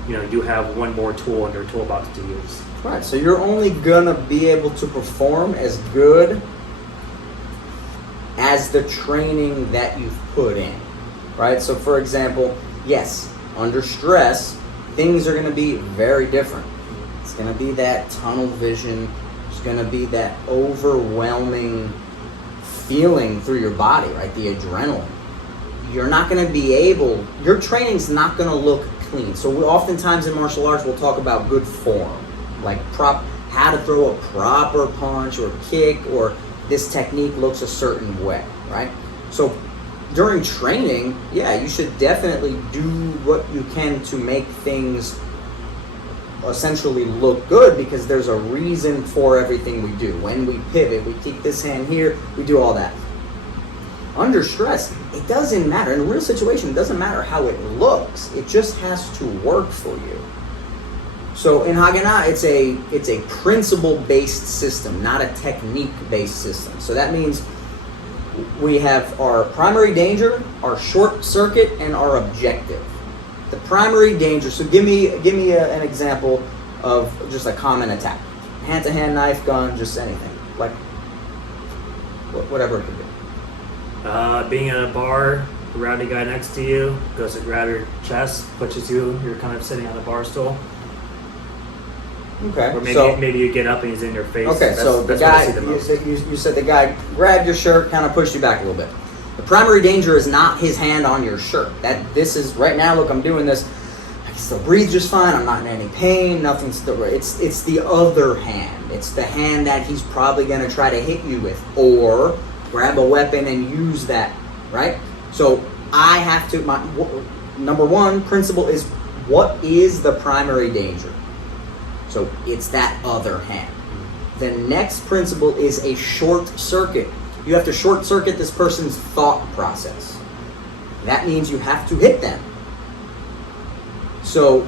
you know, you have one more tool in your toolbox to use. Right, so you're only gonna be able to perform as good as the training that you've put in, right? So for example, yes, under stress, things are gonna be very different. It's gonna be that tunnel vision, it's gonna be that overwhelming feeling through your body, right? The adrenaline. You're not gonna be able, your training's not gonna look clean. So we oftentimes in martial arts, we'll talk about good form, like how to throw a proper punch or kick, or this technique looks a certain way, right? So during training, yeah, you should definitely do what you can to make things essentially look good, because there's a reason for everything we do. When we pivot, we keep this hand here, we do all that. Under stress, it doesn't matter. In a real situation, it doesn't matter how it looks. It just has to work for you. So in HaganaH, it's a principle-based system, not a technique-based system. So that means we have our primary danger, our short circuit, and our objective. The primary danger. So give me an example of just a common attack. Hand-to-hand, knife, gun, just anything, like whatever it could be. Being at a bar, a rowdy guy next to you goes to grab your chest, pushes you, you're kind of sitting on a bar stool. Okay. Or maybe so, maybe you get up and he's in your face. okay, so the guy, you said the guy grabbed your shirt, kind of pushed you back a little bit. The primary danger is not his hand on your shirt. This is right now. Look, I'm doing this. I can still breathe just fine. I'm not in any pain. Nothing's still. It's the other hand. It's the hand that he's probably going to try to hit you with, or grab a weapon and use that. Right. So I have to. number one principle is, what is the primary danger? So it's that other hand. The next principle is a short circuit. You have to short circuit this person's thought process. That means you have to hit them. So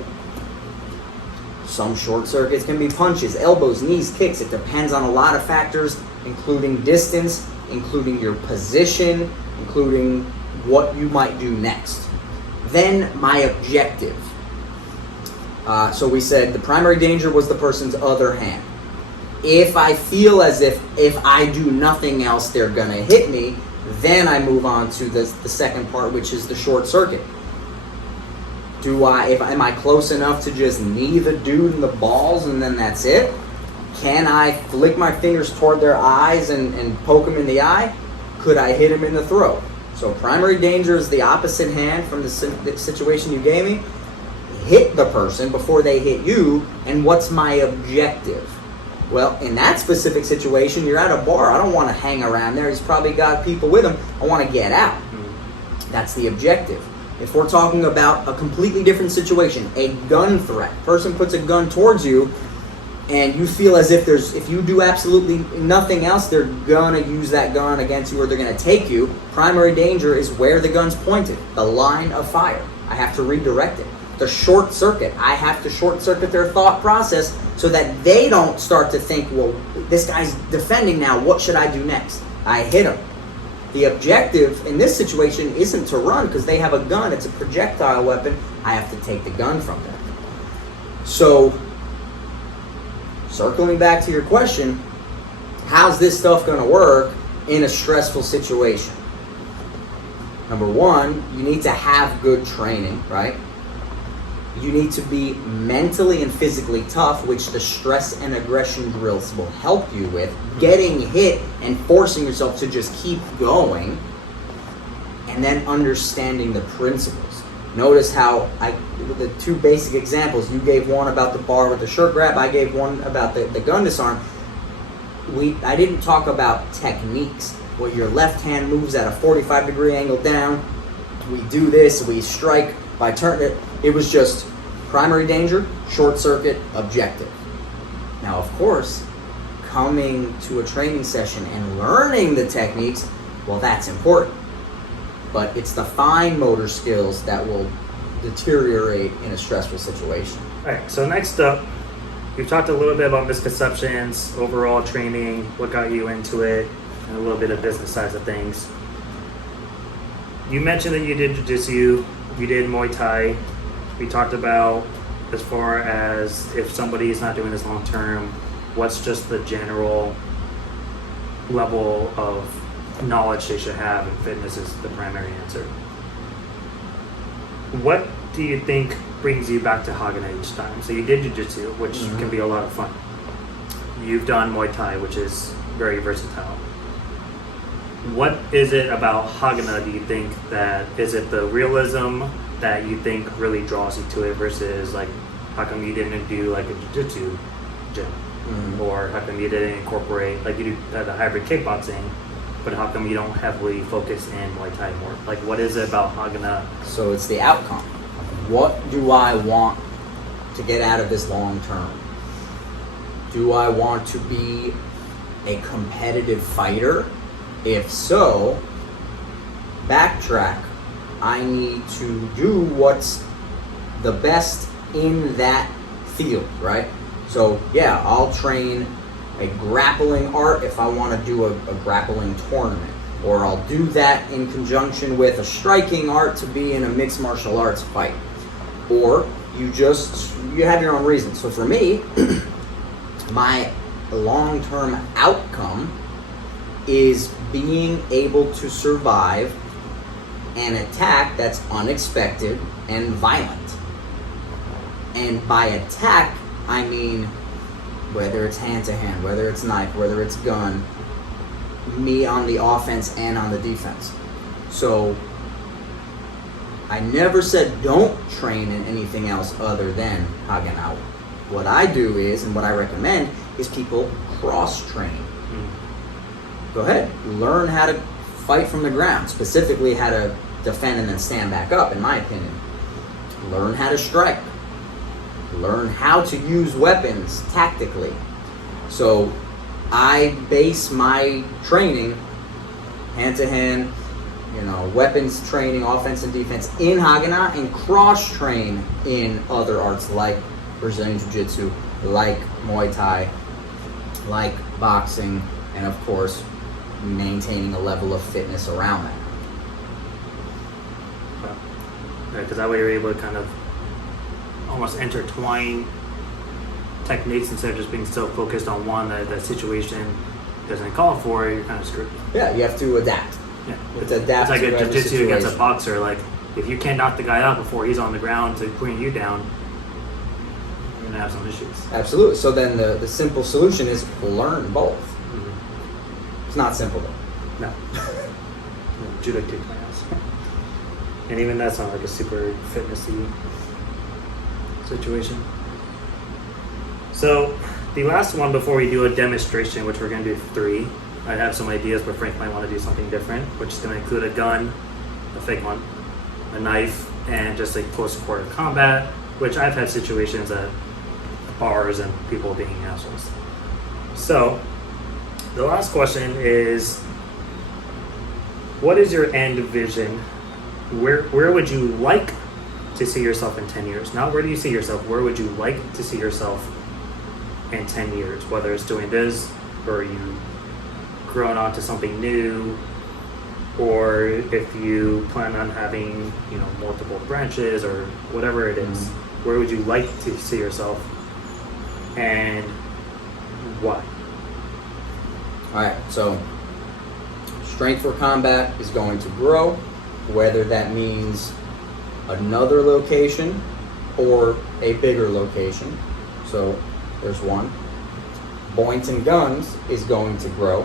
some short circuits can be punches, elbows, knees, kicks. It depends on a lot of factors, including distance, including your position, including what you might do next. Then my objective. So we said the primary danger was the person's other hand. If I feel as if I do nothing else, they're going to hit me, then I move on to the second part, which is the short circuit. Am I close enough to just knee the dude in the balls and then that's it? Can I flick my fingers toward their eyes and poke them in the eye? Could I hit him in the throat? So primary danger is the opposite hand from the situation you gave me. Hit the person before they hit you, and what's my objective? Well, in that specific situation, you're at a bar. I don't want to hang around there. He's probably got people with him. I want to get out. That's the objective. If we're talking about a completely different situation, a gun threat, person puts a gun towards you, and you feel as if you do absolutely nothing else, they're gonna use that gun against you or they're gonna take you. Primary danger is where the gun's pointed, the line of fire. I have to redirect it. The short circuit, I have to short circuit their thought process so that they don't start to think, well, this guy's defending now, what should I do next? I hit him. The objective in this situation isn't to run because they have a gun, it's a projectile weapon. I have to take the gun from them. So, circling back to your question, how's this stuff going to work in a stressful situation? Number one, you need to have good training, right? You need to be mentally and physically tough, which the stress and aggression drills will help you with. Getting hit and forcing yourself to just keep going, and then understanding the principles. Notice how the two basic examples, you gave one about the bar with the shirt grab, I gave one about the gun disarm. I didn't talk about techniques, where your left hand moves at a 45-degree angle down. We do this, we strike by turning it. It was just primary danger, short circuit, objective. Now, of course, coming to a training session and learning the techniques, well, that's important. But it's the fine motor skills that will deteriorate in a stressful situation. All right, so next up, we've talked a little bit about misconceptions, overall training, what got you into it, and a little bit of business sides of things. You mentioned that you did jiu-jitsu, you did Muay Thai. We talked about as far as if somebody is not doing this long term, what's just the general level of knowledge they should have, and fitness is the primary answer. What do you think brings you back to HaganaH each time? So you did jiu-jitsu, which can be a lot of fun. You've done Muay Thai, which is very versatile. What is it about HaganaH, do you think, that is it the realism that you think really draws you to it versus like how come you didn't do like a jiu-jitsu gym? Or how come you didn't incorporate, like you do the hybrid kickboxing, but how come you don't heavily focus in Muay Thai more? Like what is it about HaganaH? So it's the outcome. What do I want to get out of this long term? Do I want to be a competitive fighter? If so, backtrack. I need to do what's the best in that field, right? So yeah, I'll train a grappling art if I want to do a grappling tournament, or I'll do that in conjunction with a striking art to be in a mixed martial arts fight, or you have your own reasons. So for me, my long-term outcome is being able to survive an attack that's unexpected and violent. And by attack, I mean whether it's hand-to-hand, whether it's knife, whether it's gun, me on the offense and on the defense. So I never said don't train in anything else other than HaganaH. What I do is, and what I recommend, is people cross-train. Go ahead, learn how to fight from the ground, specifically how to defend and then stand back up, in my opinion. learn how to strike, learn how to use weapons tactically. So I base my training hand-to-hand, weapons training, offense and defense in HaganaH, and cross-train in other arts like Brazilian Jiu-Jitsu, like Muay Thai, like boxing, and of course, maintaining a level of fitness around that. Because that way you're able to kind of almost intertwine techniques instead of just being so focused on one that situation doesn't call for, you're kind of screwed. Yeah, you have to adapt. Yeah, it's adapt. It's like to a every jiu-jitsu against a situation. boxer. Like, if you can't knock the guy out before he's on the ground to bring you down, you're gonna have some issues. Absolutely. So then the simple solution is learn both. It's not simple though. No. Judo kicked my ass. And even that's not like a super fitnessy situation. So the last one before we do a demonstration, which we're going to do 3, I have some ideas, but Frank might want to do something different, which is going to include a gun, a fake one, a knife, and just like close quarter combat, which I've had situations at bars and people being assholes. So the last question is, what is your end vision? Where would you like to see yourself in 10 years? Not where do you see yourself, where would you like to see yourself in 10 years? Whether it's doing this, or you grown on to something new, or if you plan on having, multiple branches or whatever it is. Where would you like to see yourself and why? Alright, so strength for combat is going to grow, whether that means another location or a bigger location. So there's one. Boynton Guns is going to grow,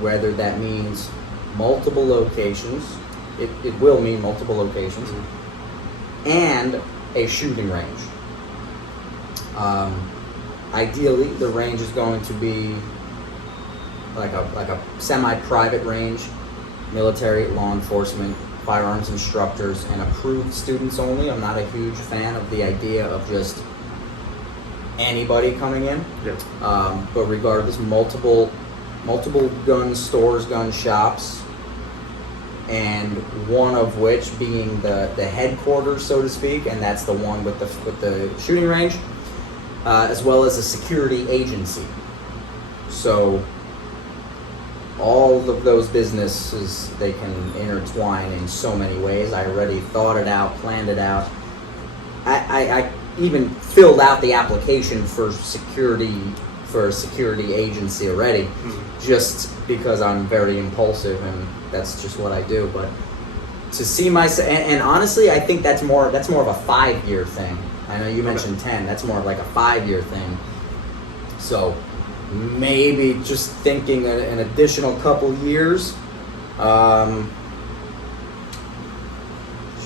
whether that means multiple locations. It will mean multiple locations, and a shooting range. Ideally, the range is going to be like a semi-private range, military, law enforcement, firearms instructors, and approved students only. I'm not a huge fan of the idea of just anybody coming in. Yeah. But regardless, multiple gun stores, gun shops, and one of which being the headquarters, so to speak, and that's the one with the shooting range, as well as a security agency. So all of those businesses, they can intertwine in so many ways. I already thought it out, planned it out. I even filled out the application for a security agency already, just because I'm very impulsive and that's just what I do. But to see myself, and honestly, I think that's more of a 5-year thing. I know you mentioned 10. That's more of like a 5-year thing. So maybe just thinking an additional couple years.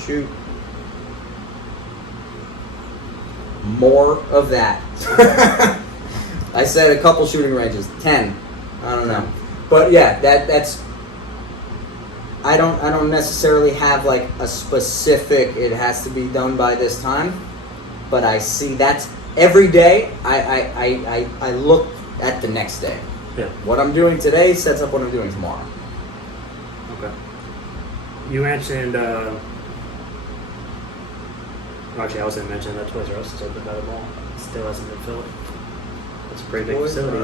Shoot. More of that. I said a couple shooting ranges. 10. I don't know. But yeah, that's. I don't necessarily have like a specific, it has to be done by this time. But I see that's every day. I look at the next day. Yeah. What I'm doing today sets up what I'm doing tomorrow. Okay. You mentioned, actually I was going to mention that Toys R Us is open by the mall. It still hasn't been filled. It's a pretty big facility.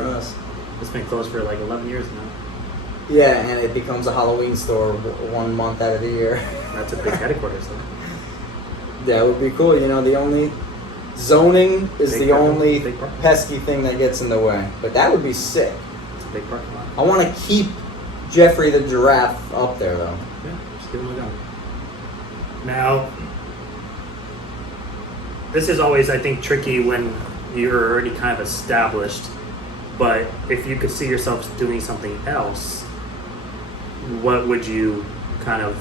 It's been closed for like 11 years now. Yeah, and it becomes a Halloween store 1 month out of the year. That's a big headquarters though. That would be cool. The only zoning is Big the parking- only big parking. pesky thing that gets in the way. But that would be sick. It's a big parking lot. I want to keep Jeffrey the giraffe up there though. Yeah, just give him a gun. Now, this is always, I think, tricky when you're already kind of established. But if you could see yourself doing something else, what would you kind of,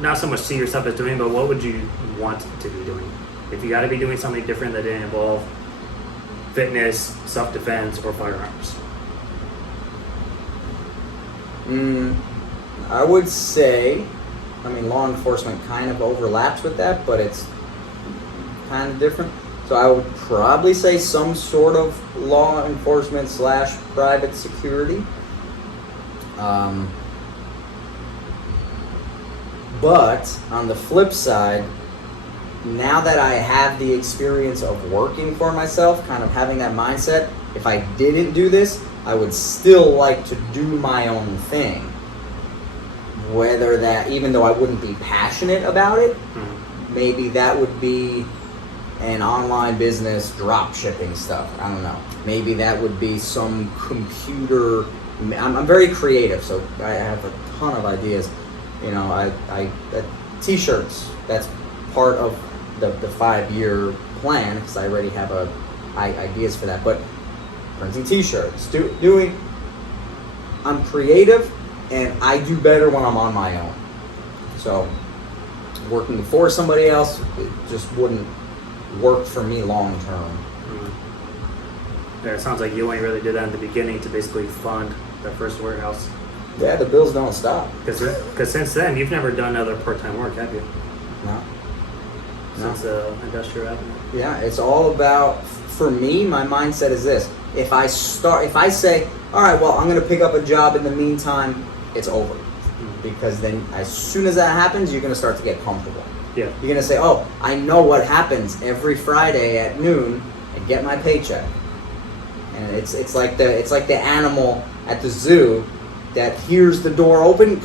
not so much see yourself as doing, but what would you want to be doing? If you got to be doing something different that didn't involve fitness, self-defense, or firearms. I would say, law enforcement kind of overlaps with that, but it's kind of different. So I would probably say some sort of law enforcement / private security. But on the flip side, now that I have the experience of working for myself, kind of having that mindset, if I didn't do this, I would still like to do my own thing. Whether that, even though I wouldn't be passionate about it, maybe that would be an online business, drop shipping stuff. I don't know. Maybe that would be some computer. I'm very creative, so I have a ton of ideas. You know, I t-shirts. That's part of the 5-year plan because I already have ideas for that. But printing t-shirts, doing. I'm creative, and I do better when I'm on my own. So working for somebody else, it just wouldn't work for me long term. Yeah, it sounds like you only really did that in the beginning to basically fund that first warehouse. Yeah, the bills don't stop. Because since then, you've never done other part-time work, have you? No. Since Industrial Avenue. Yeah, it's all about, for me, my mindset is this. If I say, all right, well, I'm going to pick up a job in the meantime, it's over. Because then as soon as that happens, you're going to start to get comfortable. Yeah. You're going to say, oh, I know what happens every Friday at noon. I get my paycheck. And it's like the animal at the zoo that hears the door open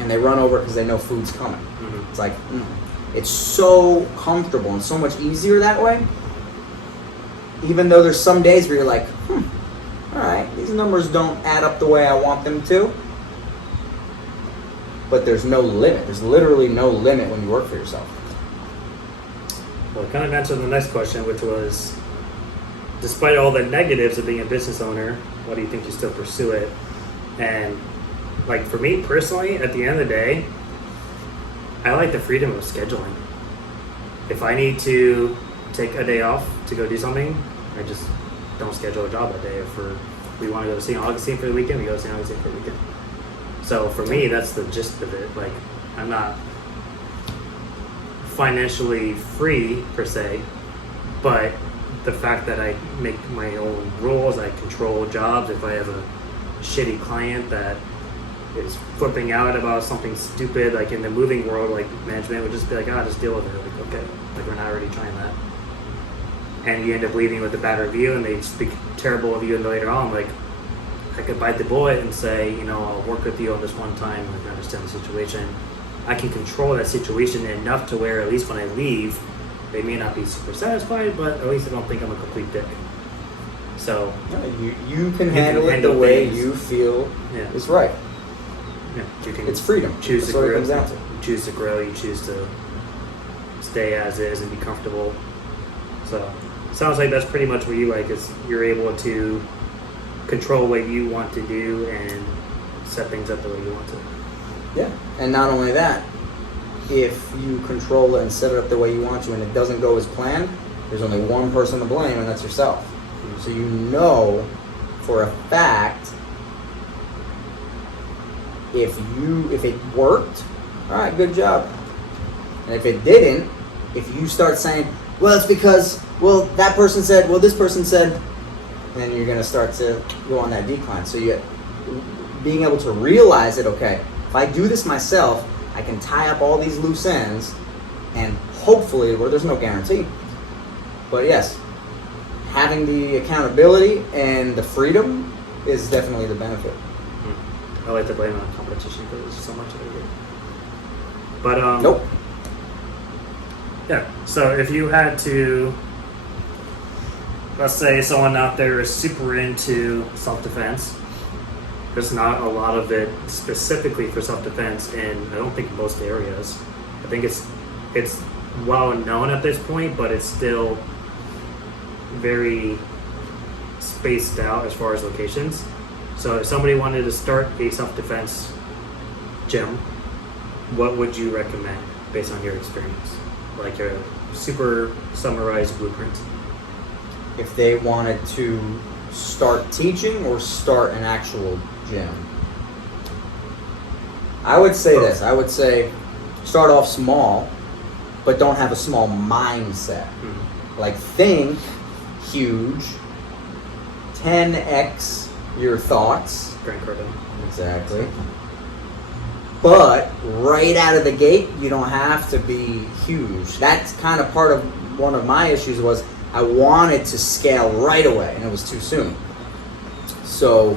and they run over because they know food's coming. Mm-hmm. It's like, it's so comfortable and so much easier that way. Even though there's some days where you're like, all right, these numbers don't add up the way I want them to. But there's no limit. There's literally no limit when you work for yourself. Well, it kind of answered the next question, which was, despite all the negatives of being a business owner, why do you think you still pursue it? And like for me personally, at the end of the day, I like the freedom of scheduling. If I need to take a day off to go do something, I just don't schedule a job that day. If we want to go to St. Augustine for the weekend, we go to St. Augustine for the weekend. So for me, that's the gist of it. Like, I'm not financially free per se, but the fact that I make my own rules, I control jobs. If I have a shitty client that is flipping out about something stupid, like in the moving world, like management would just be like, just deal with it. Like, okay, like we're not already trying that. And you end up leaving with a bad review and they speak terrible of you, and later on, like, I could bite the bullet and say, I'll work with you on this one time, like I understand the situation. I can control that situation enough to where at least when I leave, they may not be super satisfied, but at least I don't think I'm a complete dick. So you can handle it the way you feel is right. Yeah, it's freedom. Choose That's to what grow. it comes down to. You choose to grow. You choose to stay as is and be comfortable. So sounds like that's pretty much what you like. Is you're able to control what you want to do and set things up the way you want to. Yeah, and not only that, if you control it and set it up the way you want to and it doesn't go as planned, there's only one person to blame, and that's yourself. So you know for a fact if it worked, all right, good job. And if it didn't, if you start saying, well, it's because, that person said, this person said, then you're going to start to go on that decline. So being able to realize it, okay, if I do this myself, I can tie up all these loose ends, and hopefully, there's no guarantee, but yes, having the accountability and the freedom is definitely the benefit. I like to blame it on competition because there's so much of it. But nope. Yeah. So if you had to, let's say someone out there is super into self-defense. There's not a lot of it specifically for self-defense in, I don't think, most areas. I think it's well known at this point, but it's still very spaced out as far as locations. So if somebody wanted to start a self-defense gym, what would you recommend based on your experience? Like a super summarized blueprint. If they wanted to start teaching or start an actual gym, I would say this. I would say start off small but don't have a small mindset. Like, think huge, 10x your thoughts. Grant Cardone. Exactly. But right out of the gate, you don't have to be huge. That's kind of part of one of my issues was I wanted to scale right away, and it was too soon. So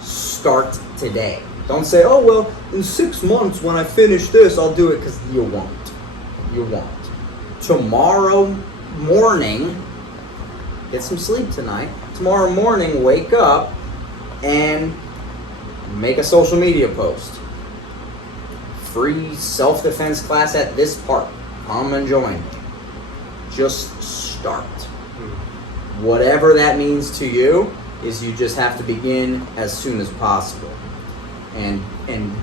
start today. Don't say, oh, well, in 6 months when I finish this, I'll do it, because you won't. You won't. Tomorrow morning, get some sleep tonight. Tomorrow morning, wake up and make a social media post. Free self-defense class at this park. Come and join. Just start. Whatever that means to you is you just have to begin as soon as possible. And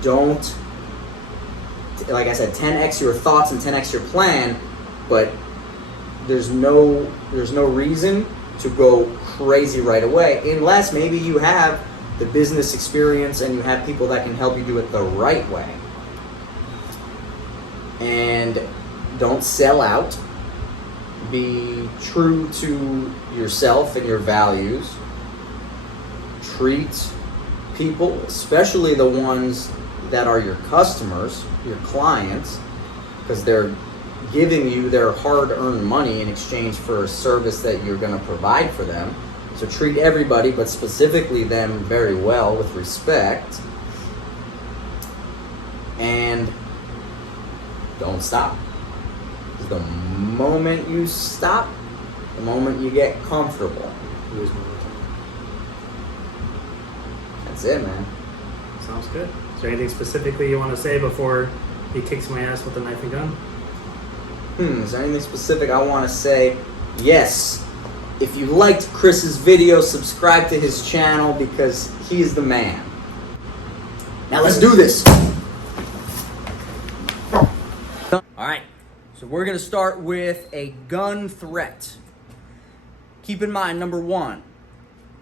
don't, like I said, 10x your thoughts and 10x your plan, but there's no reason to go crazy right away unless maybe you have the business experience and you have people that can help you do it the right way. And don't sell out. Be true to yourself and your values. Treat people, especially the ones that are your customers, your clients, because they're giving you their hard-earned money in exchange for a service that you're going to provide for them. So treat everybody, but specifically them, very well with respect. And don't stop. The moment you stop, the moment you get comfortable. That's it, man. Sounds good. Is there anything specifically you want to say before he kicks my ass with a knife and gun? Is there anything specific I want to say? Yes. If you liked Chris's video, subscribe to his channel because he is the man. Now let's do this. Alright, so we're going to start with a gun threat. Keep in mind, number one,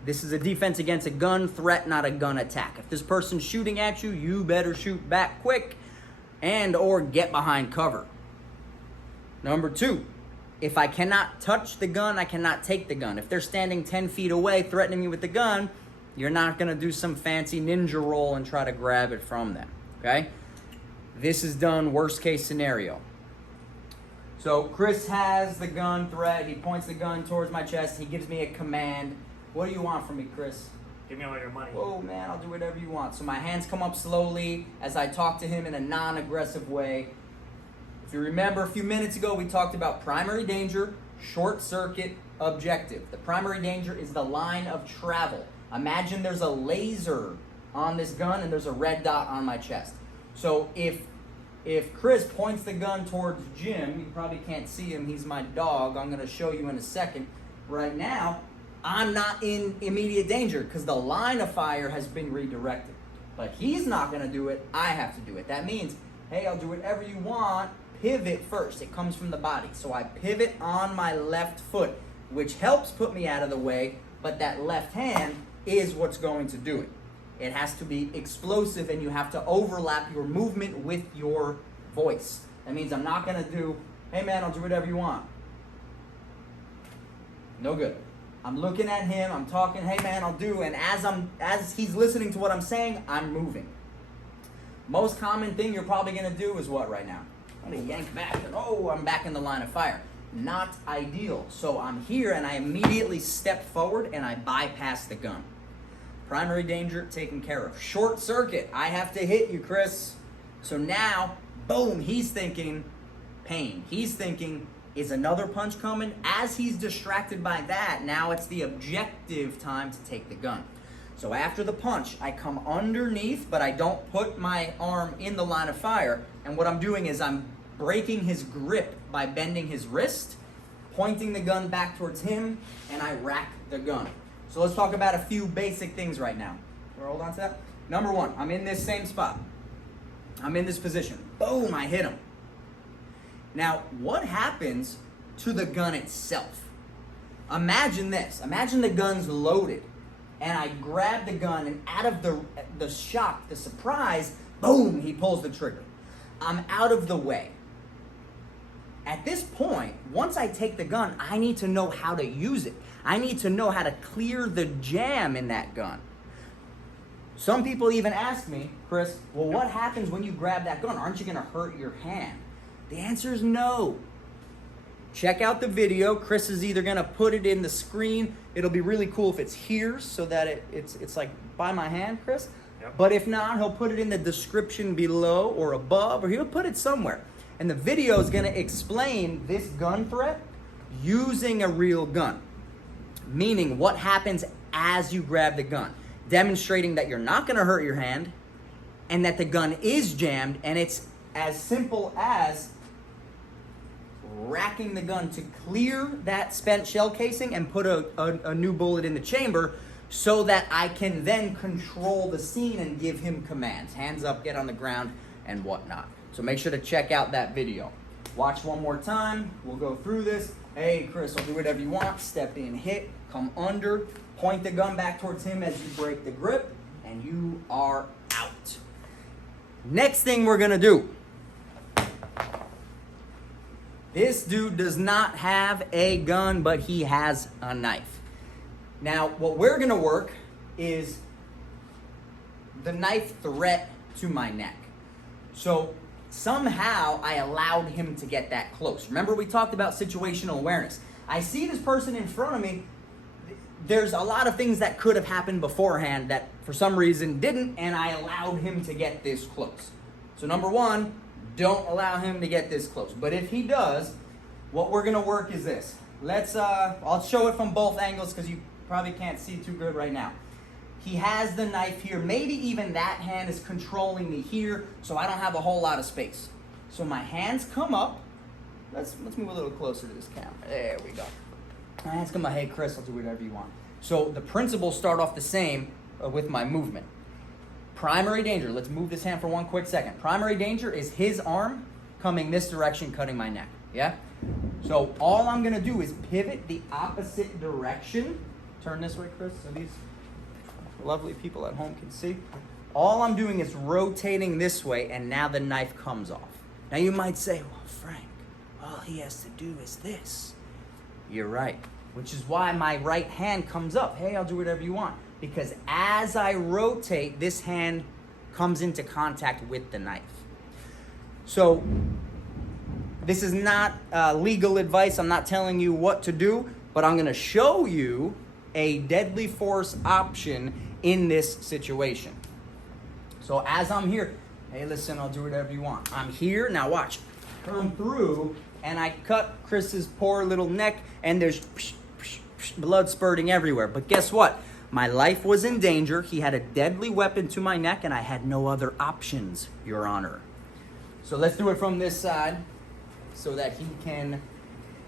this is a defense against a gun threat, not a gun attack. If this person's shooting at you, you better shoot back quick and or get behind cover. Number two, if I cannot touch the gun, I cannot take the gun. If they're standing 10 feet away threatening me with the gun, you're not going to do some fancy ninja roll and try to grab it from them, okay? This is done worst case scenario. So Chris has the gun threat. He points the gun towards my chest. He gives me a command. What do you want from me, Chris? Give me all your money. Whoa, man, I'll do whatever you want. So my hands come up slowly as I talk to him in a non-aggressive way. If you remember a few minutes ago, we talked about primary danger, short circuit, objective. The primary danger is the line of travel. Imagine there's a laser on this gun and there's a red dot on my chest. So if Chris points the gun towards Jim, you probably can't see him, he's my dog, I'm going to show you in a second. Right now, I'm not in immediate danger because the line of fire has been redirected. But he's not going to do it, I have to do it. That means, hey, I'll do whatever you want, pivot first. It comes from the body. So I pivot on my left foot, which helps put me out of the way, but that left hand is what's going to do it. It has to be explosive and you have to overlap your movement with your voice. That means I'm not going to do, hey man, I'll do whatever you want. No good. I'm looking at him, I'm talking, hey man, I'll do, and as he's listening to what I'm saying, I'm moving. Most common thing you're probably going to do is what right now? I'm going to yank back and oh, I'm back in the line of fire. Not ideal. So I'm here and I immediately step forward and I bypass the gun. Primary danger taken care of. Short circuit. I have to hit you, Chris. So now, boom, he's thinking pain. He's thinking, is another punch coming? As he's distracted by that, now it's the objective time to take the gun. So after the punch, I come underneath, but I don't put my arm in the line of fire. And what I'm doing is I'm breaking his grip by bending his wrist, pointing the gun back towards him, and I rack the gun. So let's talk about a few basic things right now. Hold on to that. Number one, I'm in this same spot. I'm in this position. Boom, I hit him. Now, what happens to the gun itself? Imagine this. Imagine the gun's loaded, and I grab the gun, and out of the shock, the surprise, boom, he pulls the trigger. I'm out of the way. At this point, once I take the gun, I need to know how to use it. I need to know how to clear the jam in that gun. Some people even ask me, Chris, well, what happens when you grab that gun? Aren't you going to hurt your hand? The answer is no. Check out the video. Chris is either going to put it in the screen. It'll be really cool if it's here so that it's like by my hand, Chris. Yep. But if not, he'll put it in the description below or above, or he'll put it somewhere. And the video is going to explain this gun threat using a real gun. Meaning what happens as you grab the gun. Demonstrating that you're not going to hurt your hand and that the gun is jammed, and it's as simple as racking the gun to clear that spent shell casing and put a new bullet in the chamber so that I can then control the scene and give him commands. Hands up, get on the ground, and whatnot. So make sure to check out that video. Watch one more time. We'll go through this. Hey, Chris, I'll do whatever you want. Step in, hit, come under, point the gun back towards him as you break the grip, and you are out. Next thing we're going to do. This dude does not have a gun, but he has a knife. Now, what we're going to work is the knife threat to my neck. So somehow I allowed him to get that close. Remember, we talked about situational awareness. I see this person in front of me. There's a lot of things that could have happened beforehand that for some reason didn't, and I allowed him to get this close. So number one, don't allow him to get this close. But if he does, what we're gonna work is this. I'll show it from both angles because you probably can't see too good right now. He has the knife here. Maybe even that hand is controlling me here, so I don't have a whole lot of space. So my hands come up. Let's move a little closer to this camera. There we go. My hands come up. Hey, Chris, I'll do whatever you want. So the principles start off the same with my movement. Primary danger. Let's move this hand for one quick second. Primary danger is his arm coming this direction, cutting my neck. Yeah? So all I'm going to do is pivot the opposite direction. Turn this way, Chris, so these lovely people at home can see. All I'm doing is rotating this way, and now the knife comes off. Now you might say, well, Frank, all he has to do is this. You're right. Which is why my right hand comes up. Hey, I'll do whatever you want. Because as I rotate, this hand comes into contact with the knife. So this is not legal advice. I'm not telling you what to do, but I'm going to show you a deadly force option in this situation. So as I'm here, hey, listen, I'll do whatever you want. I'm here. Now watch. Come through, and I cut Chris's poor little neck, and there's blood spurting everywhere. But guess what? My life was in danger. He had a deadly weapon to my neck, and I had no other options, Your Honor. So let's do it from this side so that he can...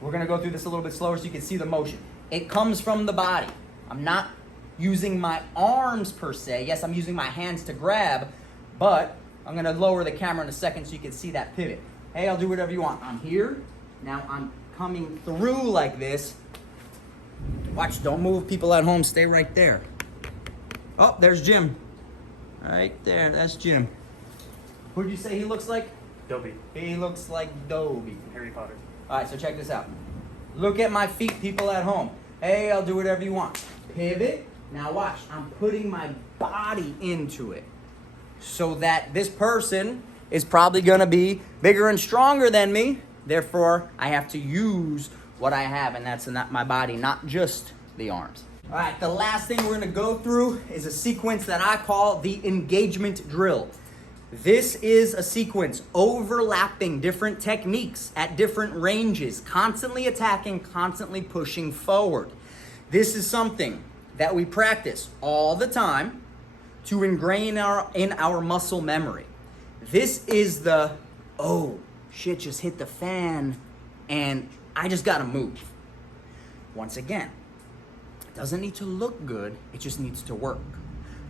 We're going to go through this a little bit slower so you can see the motion. It comes from the body. I'm not using my arms per se. Yes, I'm using my hands to grab, but I'm going to lower the camera in a second so you can see that pivot. Hey, I'll do whatever you want. I'm here. Now I'm coming through like this. Watch, don't move. People at home, stay right there. Oh, there's Jim. Right there, that's Jim. Who did you say he looks like? Dobby. He looks like Dobby. Harry Potter. All right, so check this out. Look at my feet, people at home. Hey, I'll do whatever you want. Pivot. Now watch, I'm putting my body into it so that this person is probably going to be bigger and stronger than me. Therefore, I have to use what I have, and that's not my body, not just the arms. All right, the last thing we're going to go through is a sequence that I call the engagement drill. This is a sequence overlapping different techniques at different ranges, constantly attacking, constantly pushing forward. This is something that we practice all the time to ingrain in our muscle memory. This is the, oh, shit just hit the fan and I just gotta move. Once again, it doesn't need to look good, it just needs to work.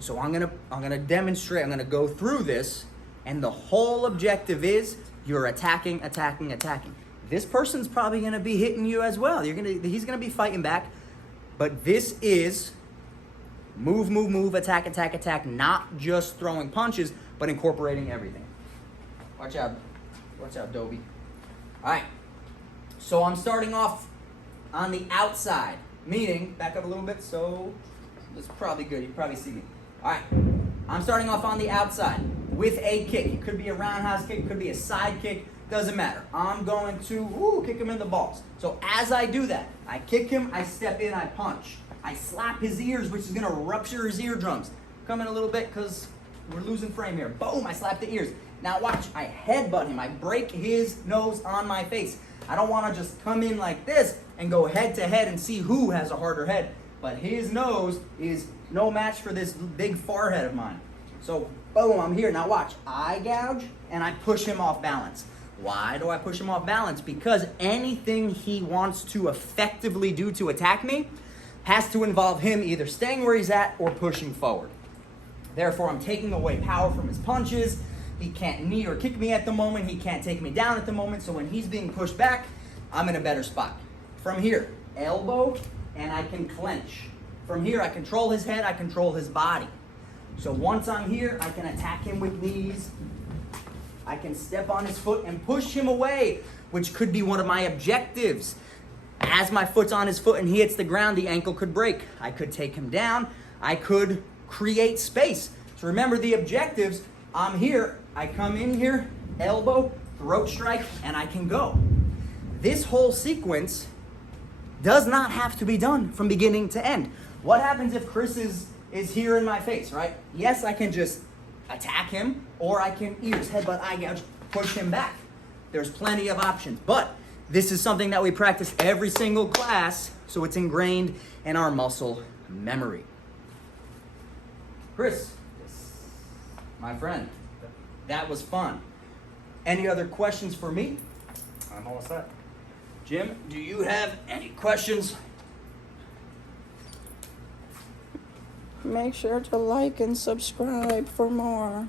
So I'm gonna demonstrate, I'm gonna go through this, and the whole objective is you're attacking, attacking, attacking. This person's probably gonna be hitting you as well. He's gonna be fighting back, but this is move, move, move, attack, attack, attack, not just throwing punches, but incorporating everything. Watch out, Dobby. All right, So I'm starting off on the outside, meaning, back up a little bit, so this is probably good, you can probably see me. All right, I'm starting off on the outside with a kick. It could be a roundhouse kick, it could be a side kick, doesn't matter. I'm going to kick him in the balls. So as I do that, I kick him, I step in, I punch. I slap his ears, which is gonna rupture his eardrums. Come in a little bit because we're losing frame here. Boom, I slap the ears. Now watch, I headbutt him. I break his nose on my face. I don't wanna just come in like this and go head to head and see who has a harder head. But his nose is no match for this big forehead of mine. So boom, I'm here. Now watch, I gouge and I push him off balance. Why do I push him off balance? Because anything he wants to effectively do to attack me has to involve him either staying where he's at or pushing forward. Therefore, I'm taking away power from his punches. He can't knee or kick me at the moment. He can't take me down at the moment. So when he's being pushed back, I'm in a better spot. From here, elbow, and I can clench. From here, I control his head, I control his body. So once I'm here, I can attack him with knees. I can step on his foot and push him away, which could be one of my objectives. As my foot's on his foot and he hits the ground, the ankle could break. I could take him down. I could create space. So remember the objectives. I'm here. I come in here, elbow, throat strike, and I can go. This whole sequence does not have to be done from beginning to end. What happens if Chris is here in my face, right? Yes, I can just attack him, or I can ears, headbutt, eye gouge, push him back. There's plenty of options, but this is something that we practice every single class, so it's ingrained in our muscle memory. Chris, my friend, that was fun. Any other questions for me? I'm all set. Jim, do you have any questions? Make sure to like and subscribe for more.